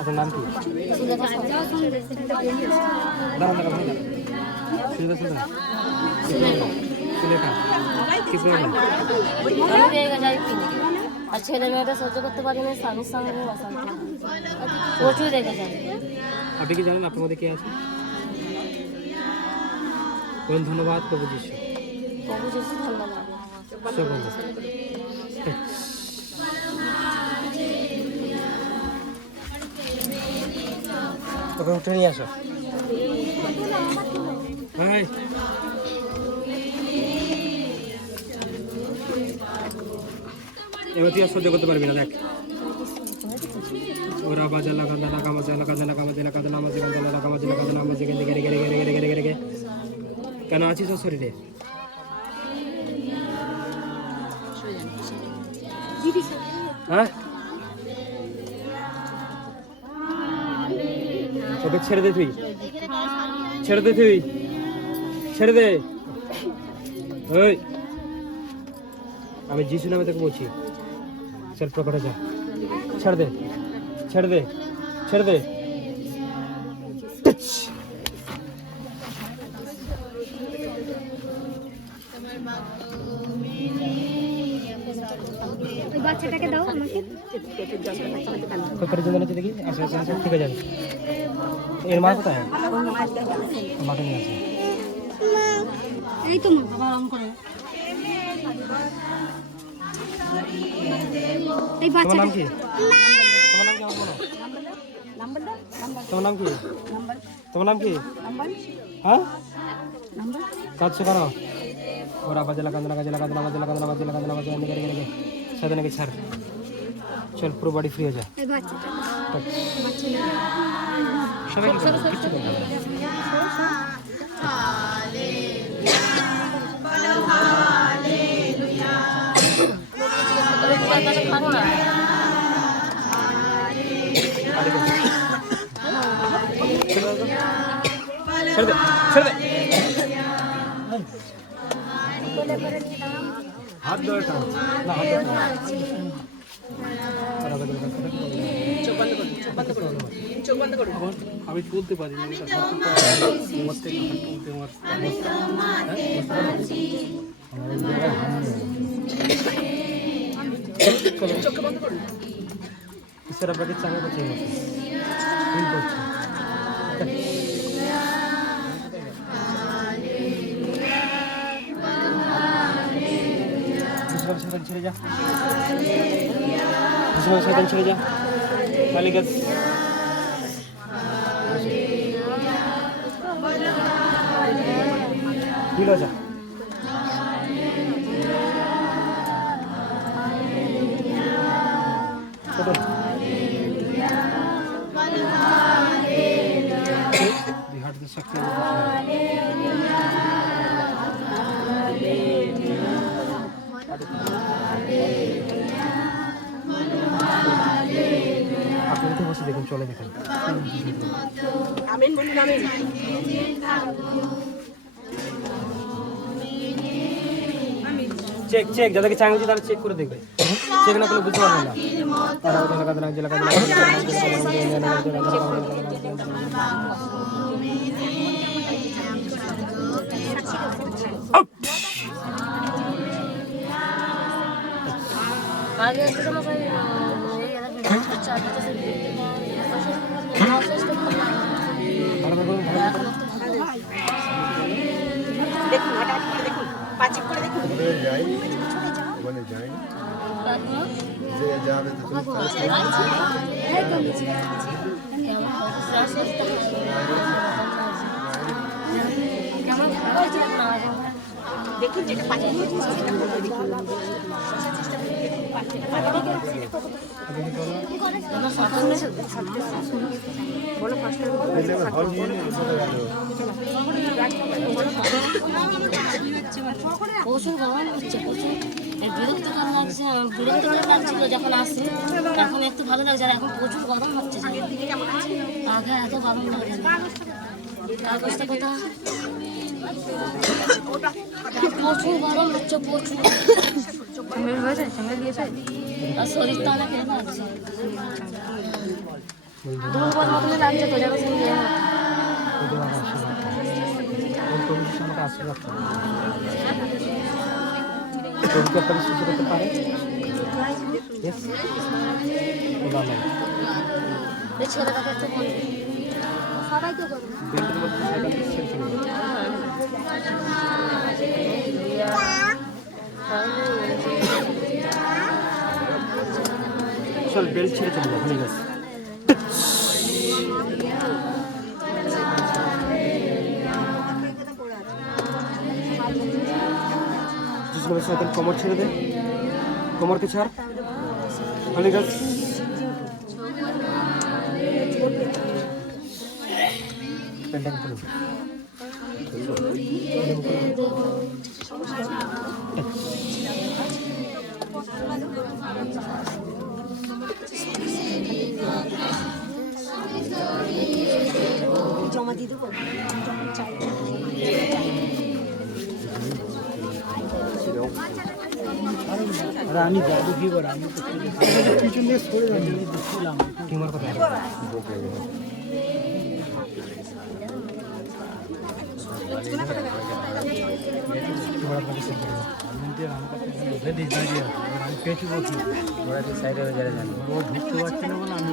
আপনার নাম কি? দাঁড়ান দাঁড়ান ভাই সুলেখা সুলেখা সুলেখা কি প্রবলেম? আমি রেগে যাই কিনে আর ছেলে মেয়েদের সহ্য করতে পারি না, স্বামীর সঙ্গে আমি অশান্তি, প্রচুর রেগে যাই। আপনি কি জানেন আপনার মধ্যে কে আছে? বলুন ধন্যবাদ প্রভু যিশু। প্রভু যিশু ধন্যবাদ। সব বলুন। ওকে উঠে নিয়ে আসো। হাই এবার তুই আর সহ্য করতে পারবি না। দেখ ওরা বাজালা কাঁদা কামাজালা কাঁদা কামাজালা কাঁদা নামাজে কাঁদা কামাজালা কাঁদা নামাজে গেলে গেলে গেলে গেলে গেলে গেলে গেলে কেন আছিস ওর শরীরে? হ্যাঁ ওকে ছেড়ে দে, তুই ছেড়ে দে, তুই ছেড়ে দে। ওই আমি যিশু নামে তোকে বলছি, চল প্রকটে যা। ছেড়ে দে ছেড়ে দে ছেড়ে দে। বাচ্চাটাকে দাও আমাকে। পেটের জন্য হচ্ছে দেখি। আচ্ছা আচ্ছা আচ্ছা ঠিক আছে। এর মা কোথায়? মাকে নিয়ে আসি। এই তো বাবা আরাম করে। এই তোমার নাম বাচ্চাটা কি? তোমার নাম কি আমার বলো? তোমার নাম কি? তোমার নাম কি? হ্যাঁ কাঁদছো কেন? ওরা বাজেলা কান্দনা কাজেলা কান্দনা বাজেলা কান্দনা বাজেলা কান্দনা বাজেলা গেলে গেলে গেলে সাথে নাকি ছাড়। চল পুরো বডি ফ্রি হয়ে যা। এই বাচ্চাটা সবাই কি করবে? কিচ্ছু করবে না। খাবো না ছেড়ে দে, ছেড়ে দে। হাত ধরে টান। না, হাত ধরে টান। চোখ বন্ধ করুন, চোখ বন্ধ করুন, চোখ বন্ধ করুন। আমি তুলতে পারি না, এটা হাত তুলতে আমার চোখ বন্ধ করুন। ইসরা ব্যাগে চাঙ্গা করছে ফিল করছে। শয়তান ছেড়ে যা, শয়তান ছেড়ে যা, মালিকাস ফিল হয়ে যা। Heart the success. আপনি তো বসে দেখুন, চলে দেখুন। আমিন বলুন, আমিন। চেক চেক, যাদেরকে চাঙ্গি তারা চেক করে দেখবে। চেক না করলে বুঝতে পারবেন না। আগে একটা সময় দেখুন, হাঁটাহাঁটি করে দেখুন, পা চেক করে দেখুন। দেখুন যেটা পা চেক করে দেখুন, সেটা করে দেখুন। প্রচুর গরম হচ্ছে, প্রচুর বিরক্তকর লাগছিল যখন আসে, এখন একটু ভালো লাগছে, আর এখন প্রচুর গরম হচ্ছে। আগে এত গরম লাগে না। কাগজটা কোথাও প্রচুর গরম হচ্ছে, প্রচুর। আর শরীরটা অনেক এ লাগছে, দুর্বল মতন লাগছে তো, যেন সঙ্গে ছেলেটাকে একটু সবাই তো করবে। চল বেল্ট ছেড়ে চলে যাও, ঠিক আছে। কোমর ছেড়ে দে, কোমরকে ছাড়, ঠিক আছে। জমা দিয়ে দেবো। আমি যাবো কি করে, আমি পিছন দিয়ে সরে যাচ্ছিলাম টিমার কথা। সাইডে হয়ে যাবে, ও ঢুকতে পারছে না বলে আমি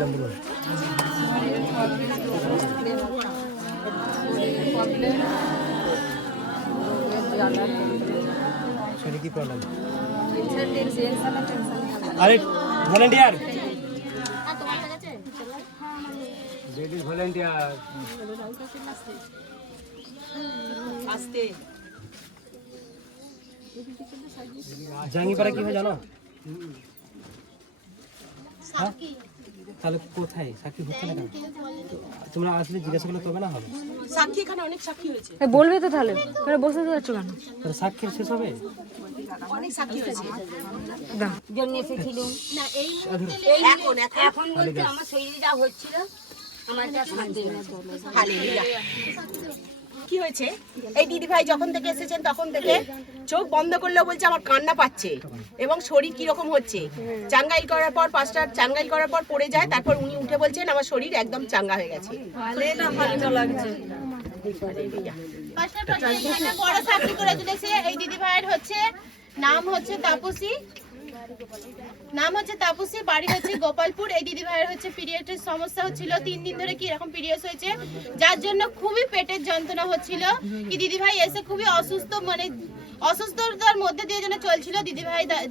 প্রবলেম বলুন। শরীরে কি প্রবলেম? আরে ভলেন্টিয়ার, লেডিস ভলেন্টিয়ার আস্তে জাঙ্গিপাড়া কি হয় জানো? হ্যাঁ? তাহলে কোথায় সাক্ষী হচ্ছে না কেন? তোমরা আসলে জিজ্ঞাসা করলে তবে না হবে। সাক্ষী এখানে অনেক সাক্ষী হয়েছে, বলবে তো তাহলে বসে যাচ্ছ কেন? তাহলে সাক্ষী শেষ হবে। অনেক সাক্ষী হয়েছে। জন্য এসেছিলুম না এই এখন এখন বলতে আমার শরীরে যা হচ্ছিল আমার যা শান্তি হালেলুয়া। কি হয়েছে, এই দিদি ভাই যখন থেকে এসেছেন তখন থেকে চোখ বন্ধ করলেও বলছে আমার কান্না পাচ্ছে এবং শরীর কিরকম হচ্ছে। চাঙ্গাইল করার পর পাঁচটা চাঙ্গাইল করার পর পড়ে যায়, তারপর উনি উঠে বলছেন আমার শরীর একদম চাঙ্গা হয়ে গেছে। বড় সাক্ষী করে তুলেছে এই দিদি ভাইয়ের হচ্ছে নাম হচ্ছে তাপসী, বাড়ি হচ্ছে গোপালপুর। এই দিদি ভাইয়ের হচ্ছে পিরিয়ডের সমস্যা হচ্ছিল, 3 দিন ধরে কি এরকম পিরিয়ড হয়েছে, যার জন্য খুবই পেটের যন্ত্রণা হচ্ছিল। কি দিদি ভাই এসে খুবই অসুস্থ, মানে অসুস্থতার মধ্যে দিয়ে যেন চলছিল।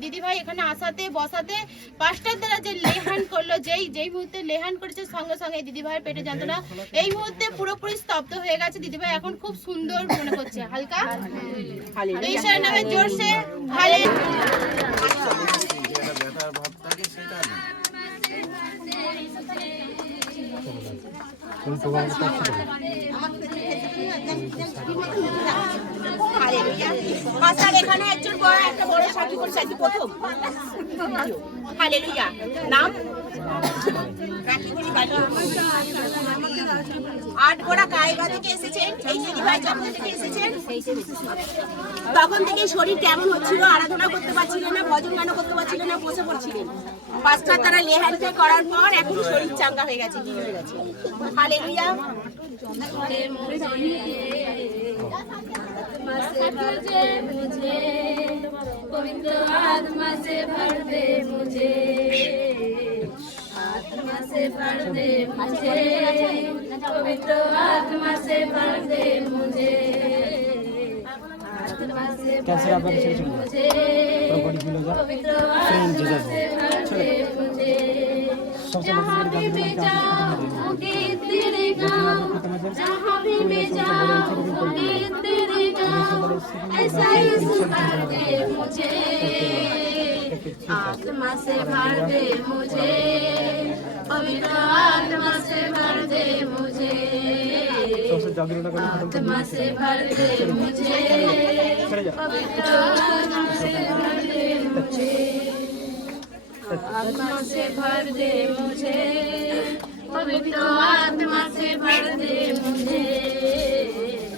দিদি ভাই এখানে আসাতে বসাতে পাঁচটার দ্বারা যে লেহান করলো, যেই মুহূর্তে লেহান করেছে সঙ্গে সঙ্গে দিদি ভাইয়ের পেটের যন্ত্রণা এই মুহূর্তে পুরোপুরি স্তব্ধ হয়ে গেছে। দিদি ভাই এখন খুব সুন্দর মনে করছে, হালকা ঈশ্বরের নামে জোরসে হালে। এখানে একজন বড় একটা বড় সাক্ষী করেছে, আজকে প্রথম। হালেলুয়া। নাম আটগোড়া কায়বা থেকে এসেছেন। এই দিদি ভাই যখন থেকে এসেছেন তখন থেকে শরীর কেমন হচ্ছিল, আরাধনা করতে পারছিলেন না, ভজন গান করতে পারছিলেন না, বসে পড়ছিলেন। পাঁচটা তারা লেহানকে করার পর এখন শরীর চাঙ্গা হয়ে গেছে, কি হয়ে গেছে। হালেলুয়া। पवित्र आत्मा से भर दे मुझे, आत्मा से भर दे मुझे, पवित्र आत्मा से भर दे मुझे, आत्मा से भर दे मुझे, पवित्र आत्मा से भर दे मुझे। जहाँ भी मैं जाऊँ गीत तेरे गाऊँ, जहाँ भी मैं जाऊँ गीत तेरे गाऊँ, ऐसा ही सुधार दे मुझे, आत्मा से भर दे मुझे, पवित्र आत्मा से भर दे मुझे, आत्मा से भर दे मुझे, पवित्र आत्मा से भर दे मुझे, आत्मा से भर दे मुझे, पवित्र आत्मा से भर दे मुझे।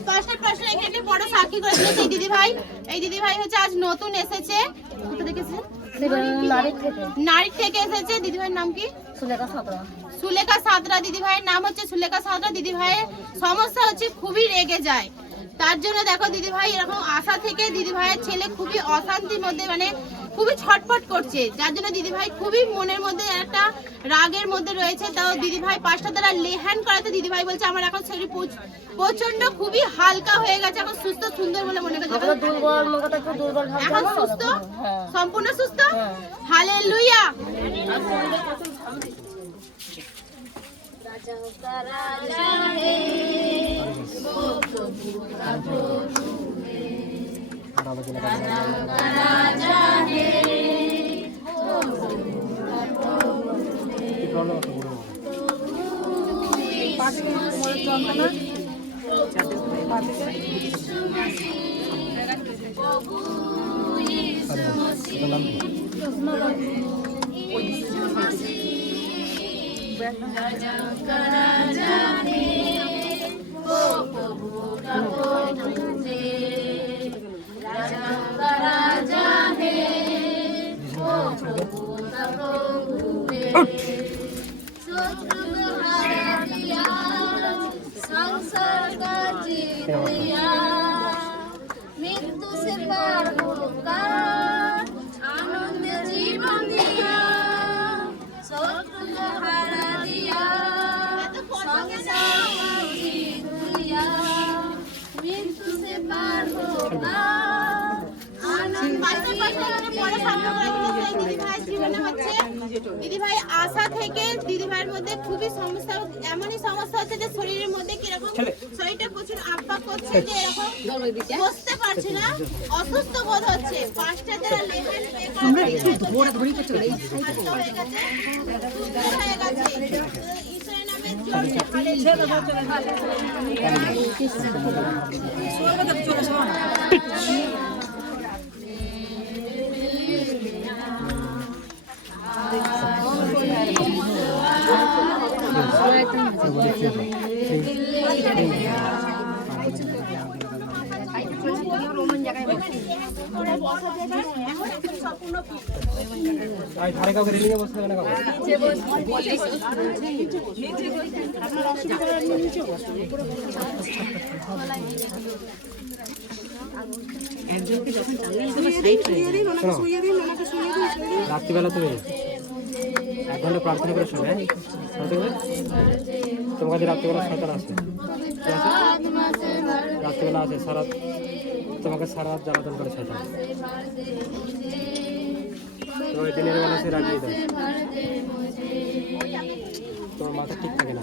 পাঁচটা প্রশ্ন এখানে বড় সাক্ষী করেছিল সেই দিদি ভাই। এই দিদি ভাই হচ্ছে আজ নতুন এসেছে, কোথা থেকে এসেছে? নারী থেকে এসেছে। দিদি ভাইয়ের নাম কি? সুলেখা সাঁতরা। দিদি ভাইয়ের নাম হচ্ছে সুলেখা সাঁতরা। দিদি ভাইয়ের সমস্যা হচ্ছে খুবই রেগে যায়, তার জন্য দেখো দিদি ভাই এরকম আশা থেকে দিদি ভাইয়ের ছেলে খুবই অশান্তির মধ্যে, মানে খুবই ছটফট করছে, যার জন্য দিদি ভাই খুবই মনের মধ্যে একটা রাগের মধ্যে রয়েছে। তাও দিদি ভাই পাঁচটা দ্বারা লেহান করাতে দিদি ভাই বলছে আমার এখন শরীর প্রচন্ড খুবই হালকা হয়ে গেছে, এখন সুস্থ সুন্দর বলে মনে করছে, এখন সুস্থ, সম্পূর্ণ সুস্থ। হালেলুয়া। राजाओं का राजा है वो प्रभु का प्रभु है, राजाओं का राजा है वो प्रभु का प्रभु है, यीशु मसीह, प्रभु यीशु मसीह, राजा का राजा है वो प्रभु का प्रभु है, राजा का राजा है वो प्रभु का प्रभु है, शत्रु को हरा दिया, संसार का जीत लिया, मृत्यु से पार होकर आनंद जीवन दिया, शत्रु को हरा এখানে হচ্ছে দিদিভাই আসা থেকে দিদিভাইয়ের মধ্যে খুবই সমস্যা, এমনই সমস্যা হচ্ছে যে শরীরের মধ্যে কিরকম শরীরটা প্রচুর আপাক করছে, যে এরকম বসতে পারছে না, অসুস্থ বোধ হচ্ছে। 5টা যারা লেহেন পে করে হয়ে গেছে, ঈশ্বরের নামে জয় ধারে কাউকে রেলিংয়ে বসতে হবে না কাউকে। রাত্রিবেলা তুমি 1 ঘন্টা প্রার্থনা করে শোনে, তোমার কাছে রাত্রিবেলা শয়তান আছে, ঠিক আছে? রাত্রিবেলা আছে, তোমাকে সারা রাত জ্বালাতন করে শয়তান। তোমার দিনের বেলা সে রাগিয়ে দেয়, তোমার মাথা ঠিক থাকে না।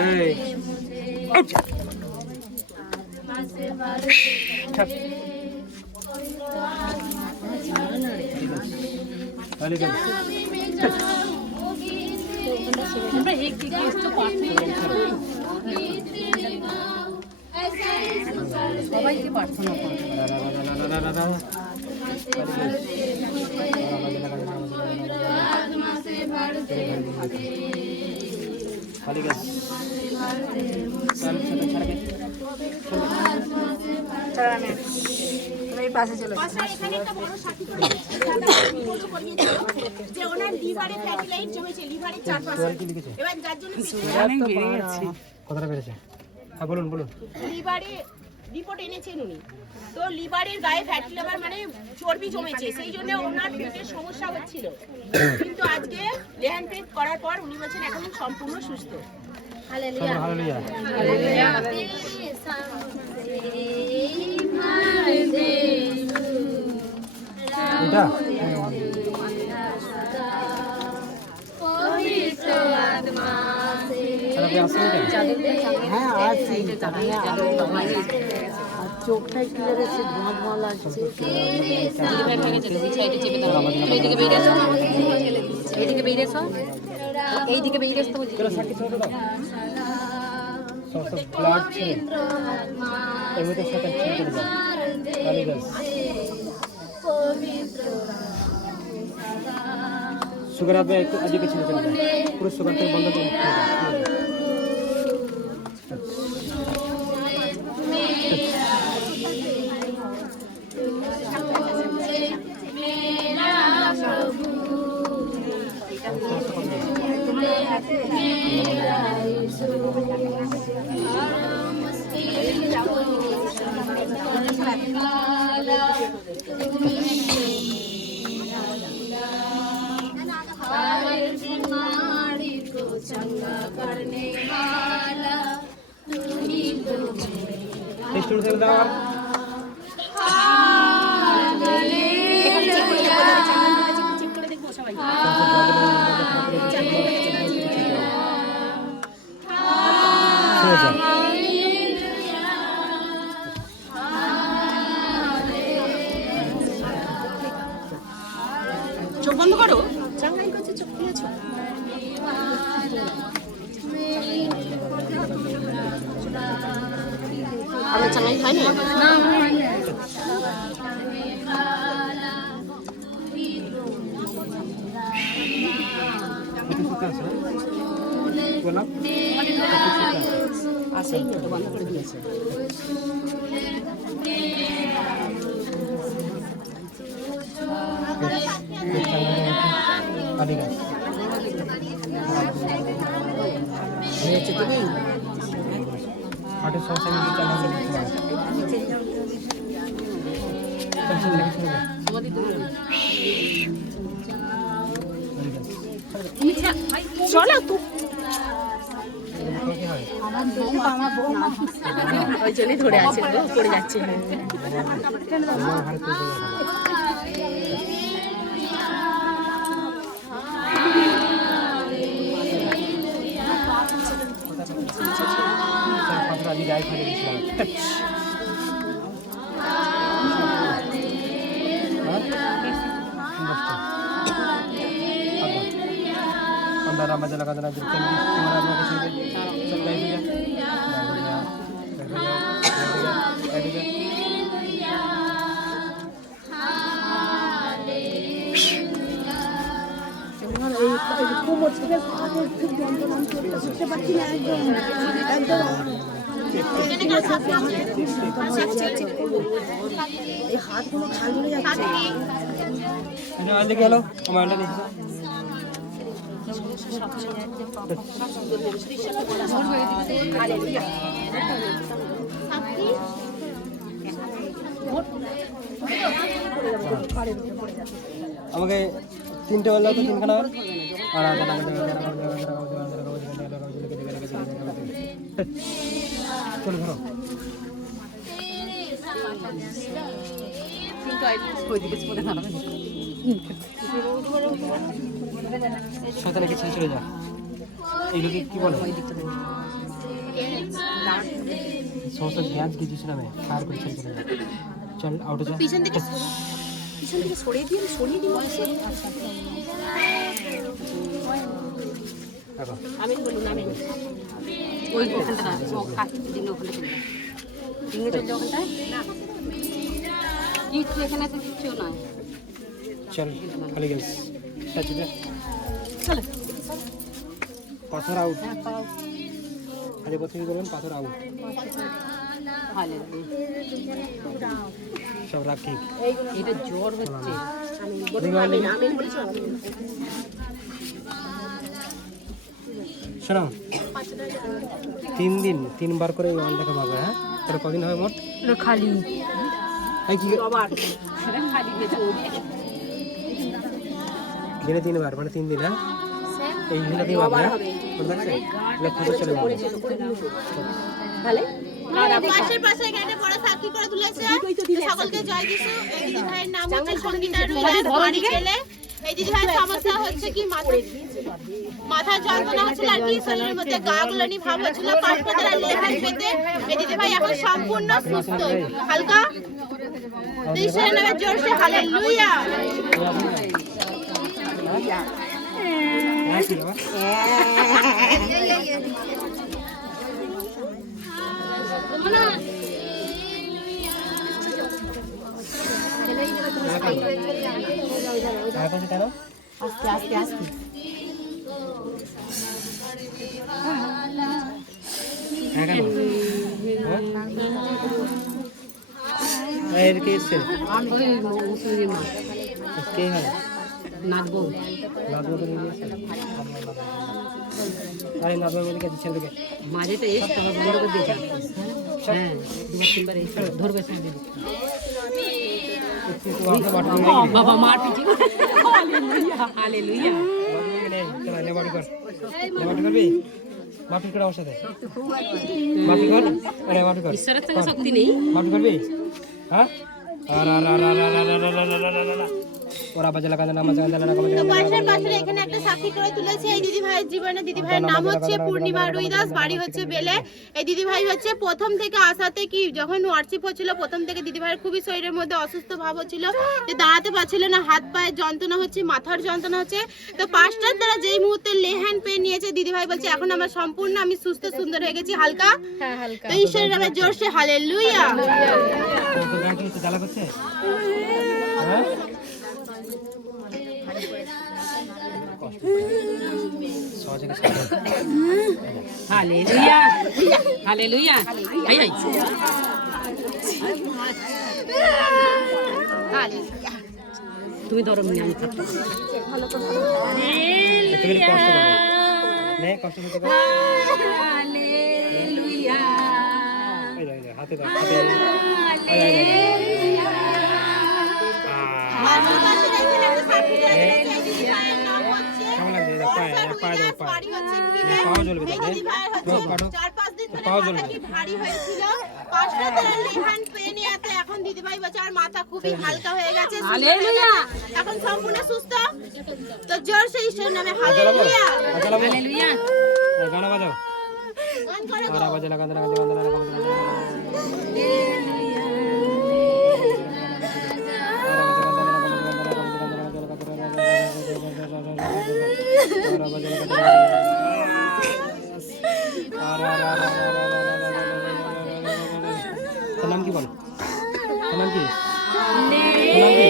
এই সবাইকে প্রার্থনা করো। এখানে একটা বড় সাক্ষী করে যে ওনার লিভারে ফ্যাটি লাইট জমেছে, লিভারের 4%। এবার যার জন্য কথাটা বেড়েছে। হ্যাঁ বলুন বলুন। লিভারে রিপোর্ট এনেছেন উনি, তো লিভারের গায়ে ফ্যাটি লিভার মানে চর্বি জমেছে, সেই জন্য ওনার পেটের সমস্যা হচ্ছিল। কিন্তু আজকে লেহান পেট করার পর উনি বলছেন এখন সম্পূর্ণ সুস্থ। Hallelujah hallelujah. এটা হ্যাঁ আছে, চোখটা একটু বেড়েছে, ধোঁয়া ধোঁয়া লাগছে। এইদিকে বেরিয়ে আসতে বলছি। সাক্ষী ছোট দাও, সমস্ত ব্লাড ছিল এর মধ্যে শয়তান ছিল করে দাও। হালেলুয়া। সুগার আপনি একটু আজকে ছিল চলে যায়, পুরো সুগার থেকে বন্ধ করে দিতে হবে। টেস্ট করে দাও। চোখ বন্ধ করো। আমি চালাই খাইনি না। আসেই তো বন্ধ করে দিয়েছে। হাটের সমস্যা নিয়ে চলো তো আমার বউ না ওই জন্যই ধরে আছে পড়ে যাচ্ছে কোমর থেকে খুব যন্ত্রণা করতে পারছি না একদম এই হাতগুলো ছাল ধরে যাচ্ছে দেখে এলো মোবাইলটা দেখি আমাকে 3টে বললো তো 3খানা আর চলো ধরো শয়তানকে ছেড়ে চলে যা এইগুলোকে কি বলে সমস্ত ধ্যান কি দিস না আমি ফায়ার করে ছেড়ে চলে যা চল আউটে যা পিছন থেকে সরিয়ে দিয়ে দেখো আমি বলুন আমি ওই ওখানটা ও কাটি দিন ওখানে চলে যা দিনে চলে যাও ওখানটায় কিছু এখানে তো কিছু নয় চল খালি গেছ টাচ দে চলে পাথর আউট আরে বলতে কি বললাম পাথর আউট ভালো সব রাখি এটা জ্বর হচ্ছে শোনো 3 দিন 3বার করে ওয়ানটাকে পাবে হ্যাঁ তাহলে কদিন হবে মোট খালি এই কি খালি গেছে দিনে 3বার মানে 3 দিন হ্যাঁ এই দিনে 3বার হ্যাঁ বুঝতে পারছেন চলে যাবে তাহলে পাশের পাশে এখানে বড় সাক্ষী করে তুলেছে সকলকে জয় যিশু এই দিদি ভাইয়ের নাম হচ্ছে সঙ্গীতা রুইয়া বাড়ি গেলে এই দিদি ভাইয়ের সমস্যা হচ্ছে কি মাথা যন্ত্রণা হচ্ছিল আর কি শরীরের মধ্যে গা গুলানি ভাব হচ্ছিল পাঁচপতলা লেহান পেতে এই দিদি ভাই এখন সম্পূর্ণ সুস্থ হালকা ঈশ্বরের নামে জোরসে হালেলুয়া হ্যাঁ কি বাবা কেন আস্তে আস্তে আস্তে হ্যাঁ কেন এর কি এসছে ওই মুসলিম মা কে হয় নাগবো নাদুয়া তো নিয়ে এসছে আরে নাদুয়া বলে গেছে ছেলেকে মাঝে তো এসতে হবে বন্ধ করে দিয়েছে হ্যাঁ দুবার তিনবার এসে ধরবে সামনে বাবা মার পিটি হালেলুয়া মাফি করে আমার সাথে মাফি কর আরে মাফি কর ঈশ্বরের থেকে শক্তি নেই মাফি করবি হ্যাঁ ওরা বাজে লাগা নামাজ তো পাশের পাশে এখানে একটা সাক্ষী করে তুলেছে এই দিদি ভাইয়ের জীবনে দিদি ভাইয়ের নাম হচ্ছে পূর্ণিমা রুইদাস বাড়ি হচ্ছে বেলে এই দিদি ভাই হচ্ছে প্রথম থেকে আসাতে কি যখন ওয়ার্কশিপ হচ্ছিল প্রথম থেকে দিদি ভাইয়ের খুবই শরীরের মধ্যে অসুস্থ ভাব হচ্ছিল যে দাঁড়াতে পারছিল না হাত পায়ে যন্ত্রণা হচ্ছে মাথার যন্ত্রণা হচ্ছে তো পাঁচটার দ্বারা যেই মুহূর্তে লেহ্যান পেয়ে নিয়েছে দিদি ভাই বলছে এখন আমার সম্পূর্ণ আমি সুস্থ সুন্দর হয়ে গেছি হালকা তো ঈশ্বরের নামে জোরসে হালেলুয়া জ্বালা করছে হ্যাঁ হালেলুয়া হালেলুয়া হাই হাই তুমি ধরো আমি থাকতে কষ্ট করতে হাতে পাওয়া চলবে সহজ হলো। কি ভারী হয়েছিল, 5টা তলার লেহান পেয়ে নিয়ে এত এখন দিদিভাই বলছে আর মাথা খুবই হালকা হয়ে গেছে, এখন সম্পূর্ণ সুস্থ। তো জোর সেই ঈশ্বরের নামে হালেলুয়া। হালেলুয়া। গানা বাজাও। গান করো আর আওয়াজ লাগা লাগা লাগা লাগা নাম কি বল, নাম কি, নাম কি,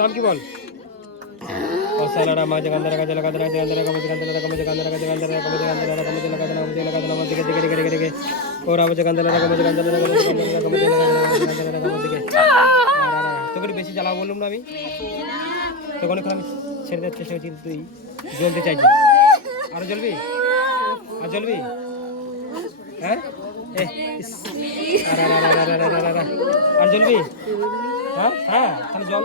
নাম কি বল? তোকে বেশি জ্বালাবো বললাম না আমি, তখন আমি ছেড়ে দেওয়ার চেষ্টা করছি, তুই জ্বলতে চাইছি। আরো জ্বলবি, আর জ্বলবি, হ্যাঁ আর জ্বলবি, হ্যাঁ হ্যাঁ তাহলে জল।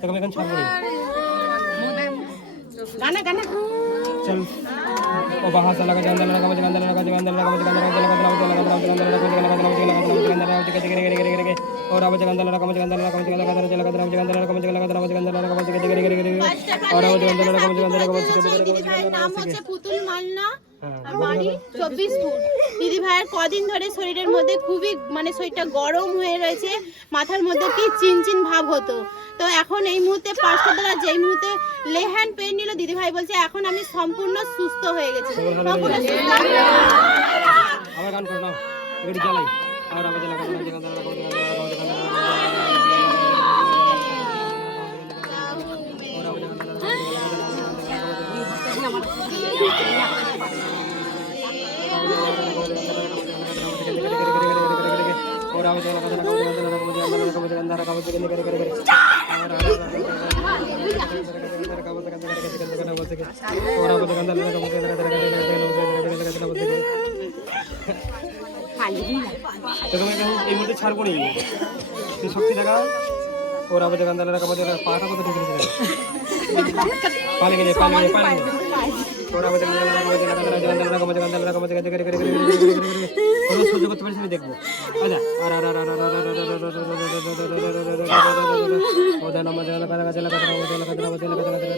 তোকে আমি এখন ছাড়বো না। গানা গানা চল ও বাহাসা লাগা জান লাগা মজা গান লাগা জান লাগা মজা গান লাগা লাগা লাগা লাগা और आवाज गंदा लगा मुझे गंदा लगा मुझे गंदा लगा मुझे गंदा लगा मुझे गंदा लगा मुझे गंदा लगा मुझे गंदा लगा मुझे और आवाज गंदा लगा मुझे गंदा लगा দিদি ভাইয়ের নাম হচ্ছে পুতুল মালনা, আর বাড়ি 24 ফুট। দিদি ভাইয়ের কদিন ধরে শরীরের মধ্যে খুবই মানে শরীরটা গরম হয়ে রয়েছে, মাথার মধ্যে কি চিনচিন ভাব হতো। তো এখন এই মুহূর্তে 5টা তলা যেই মুহূর্তে লেহ্যান পেন নিল, দিদি ভাই বলছে এখন আমি সম্পূর্ণ সুস্থ হয়ে গেছি। সম্পূর্ণ সুস্থ। আবার গান করো না, এগুলো জ্বালাই। और आवाज लगा मुझे गंदा लगा मुझे गंदा लगा मुझे गंदा लगा और आवाज गंदा लगा और आवाज लगा मुझे गंदा लगा मुझे এই মধ্যে ছাড়বো নি, তুই শক্তি দেখা। ওর আবার গান লাগা মুঝে পাটা কত ঠিক আছে, পালে গেলে পালে গেলে পালে ওর আবার গান লাগা মুঝে গান লাগা মুঝে গান লাগা মুঝে গান করে ওর সহ্য করতে পারিস আমি দেখবো। আচ্ছা আর আর আর ওদের নাম লাগা লাগা লাগা লাগা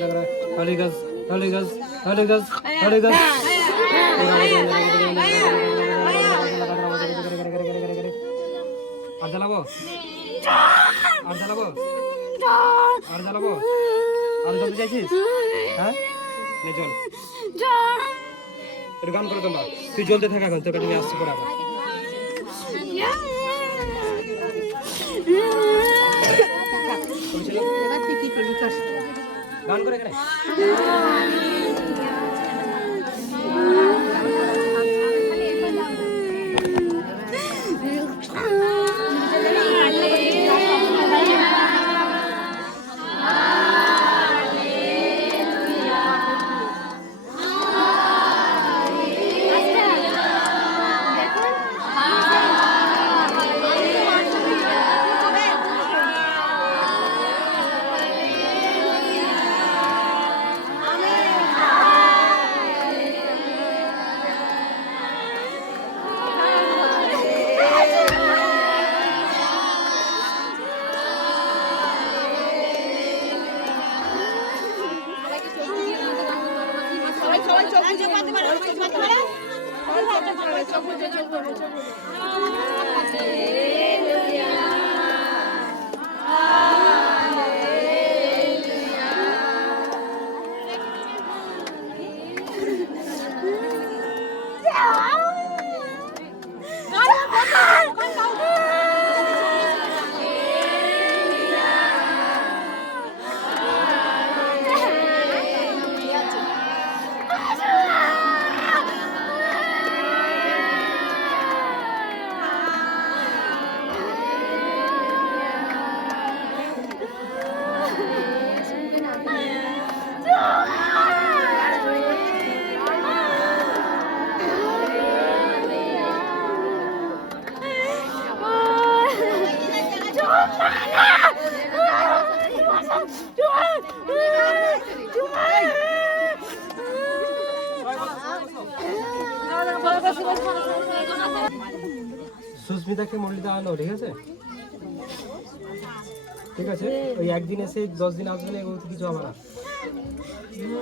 লাগা হলিগাস হলিগাস হলিগাস হলিগাস আর জ্বালাবো, আর জ্বালাবো, আর জ্বালাবো, আর জ্বলতে চাইছিস? হ্যাঁ নে চল, একটু গান করো তোমরা, তুই জ্বলতে থাকা এখন, তোর কাছে আমি আসছি পরে আবার। গান করে এখানে সুস্মিতাকে মুরলি দেওয়া হলো, ঠিক আছে? ঠিক আছে, ওই একদিন এসে 10 দিন আসবে না, এগুলো তো কিছু হবে না,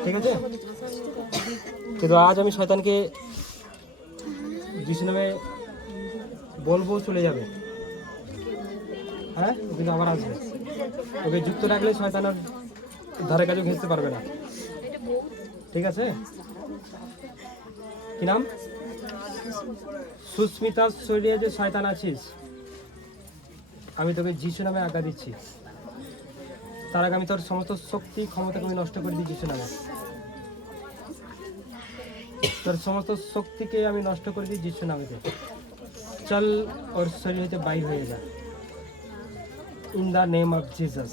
ঠিক আছে? কিন্তু আজ আমি শয়তানকে যিশু নামে বলবো, চলে যাবে। হ্যাঁ, ও কিন্তু আবার আসবে। ওকে যুক্ত রাখলে শয়তান আর ধারে কাছে ঘেঁচতে পারবে না, ঠিক আছে? কি নাম? সুস্মিতার শরীরে যে শয়তান আছিস, আমি তোকে যিশু নামে আজ্ঞা দিচ্ছি, তার আগে আমি তোর সমস্ত শক্তি ক্ষমতাকে আমি নষ্ট করে দিই যিশু নামে। তোর সমস্ত শক্তিকে আমি নষ্ট করে দিই যিশু নামেতে। চল ওর শরীর হইতে বাইর হয়ে যা, in the name of Jesus,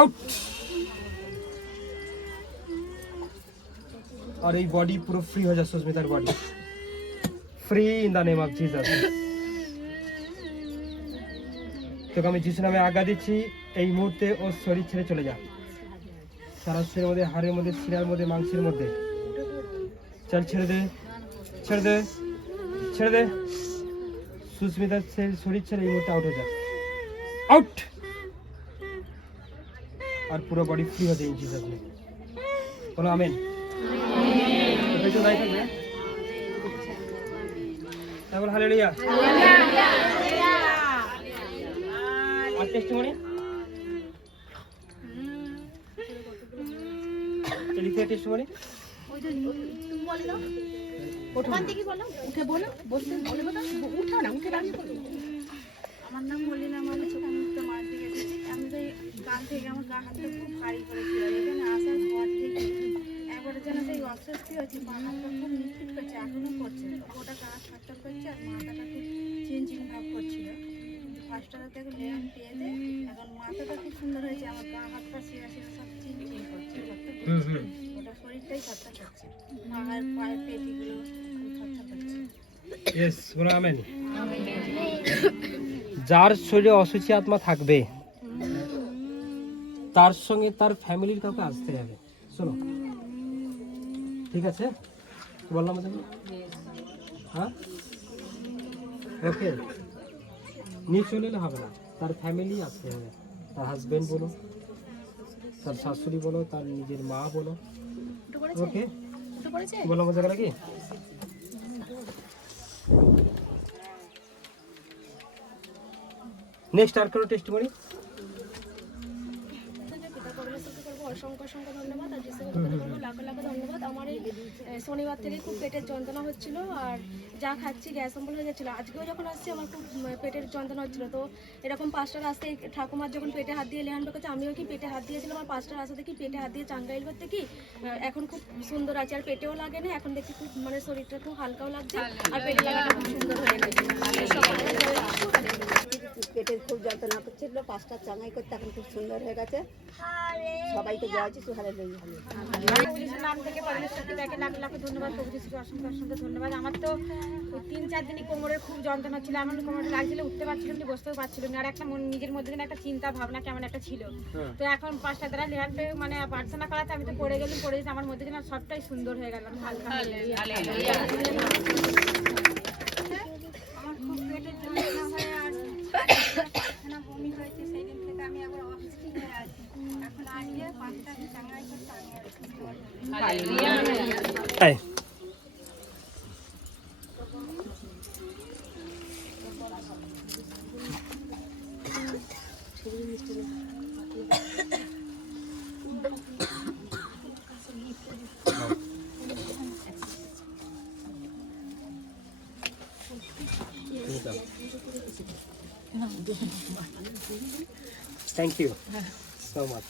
out. আর এই বডি পুরো ফ্রি হয়ে যায়, সুস্মিতার body free in the name of Jesus. তোকে আমি যিশু নামে আজ্ঞা দিচ্ছি, এই মুহূর্তে ওর শরীর ছেড়ে চলে যা, সারা শরীরের মধ্যে, হাড়ের মধ্যে, শিরার মধ্যে, মাংসের মধ্যে। চল ছেড়ে দে, ছেড়ে দে, ছেড়ে দে। সুস্মিতার শরীর ছেড়ে এই মুহূর্তে আউট হয়ে যা, আউট। আর পুরো বডি ফ্রি হয়ে যায় ইন জিসাস নেম। বলো আমেন। তারপর হালেলুয়া। আর টেস্টিমনি, এদিকে টেস্টিমনি। ওখান থেকে বলো, উঠে বলো, বসতে বলে বলো, উঠো না, উঠে দাঁড়িয়ে বলো। আমার নাম মলিনা মানুষ, আমি তো মার দিকে এসেছি। আমি তো কাল থেকে আমার গা হাতটা খুব ভারী করেছিল, এখানে আসার পর থেকে একবারে যেন সেই অস্বস্তি হচ্ছে, পা হাতটা খুব নিশ্চিত করছে, এখনো করছে, ওটা গা হাতটা করছে আর মাথাটা খুব চিনচিন ভাব করছিল। ফার্স্টটা থেকে লেন পেয়ে দেয়, এখন মাথাটা খুব সুন্দর হয়েছে, আমার গা হাতটা শিরা শিরা সব চিনচিন করছে, ওটা শরীরটাই ছাত্তা করছে, মায়ের পায়ের পেটিগুলো ছাত্তা করছে। ইয়েস, বলো আমেন। যার শরীরে অসুচি আত্মা থাকবে, তার সঙ্গে তার ফ্যামিলির কাউকে আসতে হবে। শোনো, ঠিক আছে? বললাম হ্যাঁ, ওকে। নিয়ে চলে এলে হবে না, তার ফ্যামিলি আসতে হবে। তার হাজবেন্ড বলো, তার শাশুড়ি বলো, তার নিজের মা বলো, ওকে? বললাম বোঝা গেল কি? নেক্সট আর কোনো টেস্টিমনি। অসংখ্য অসংখ্য ধন্যবাদ, আর যিশুকে করবো লাখ লাখ ধন্যবাদ। আমার এই শনিবার থেকে খুব পেটের যন্ত্রণা হচ্ছিল, আর যা খাচ্ছি গ্যাস অম্বল হয়ে যাচ্ছিলো। আজকেও যখন আসছি আমার খুব পেটের যন্ত্রণা হচ্ছিলো, তো এরকম 5টা রাস্তায় ঠাকুমার যখন পেটে হাত দিয়ে লেহান করছে, আমিও কি পেটে হাত দিয়েছিলাম, আর 5টা রাস্তা দেখি পেটে হাত দিয়ে চাঙ্গাইল করতে কি এখন খুব সুন্দর আছে, আর পেটেও লাগে না এখন, দেখছি খুব মানে শরীরটা খুব হালকাও লাগছে, আর পেটে লাগাটা খুব সুন্দর হয়ে গেছে। পেটের খুব যন্ত্রণা করছিল, 5টা চাঙাই করতে এখন খুব সুন্দর হয়ে গেছে। সবাইকে জয় যিশু, হালেলুয়া। নাম থেকে পরমেশ্বরকে দেখে লাখ লাখ ধন্যবাদ, প্রভু যিশুকে অসংখ্য অসংখ্য ধন্যবাদ। আমার তো 3-4 দিনই কোমরের খুব যন্ত্রণা ছিল, আমার কোমরে লাগছিল, উঠতে পারছিলাম না, বসতেও পারছিলাম না, আর একটা নিজের মধ্যে একটা চিন্তা ভাবনা কেমন একটা ছিল। তো এখন 5টা দ্বারা লেহানটা মানে প্রার্থনা করাতে আমি তো পড়ে গেলাম, পড়ে যেতে আমার মধ্যে যেন সবটাই সুন্দর হয়ে গেলাম, হালকা। আমার খুব পেটের যন্ত্রণা হয় আর বমি হয়েছে, সেই দিন থেকে আমি আবার অসুস্থ হয়ে আছি। এখন আজকে 5টা চাঙ্গাই করতে আমি Thank you so much.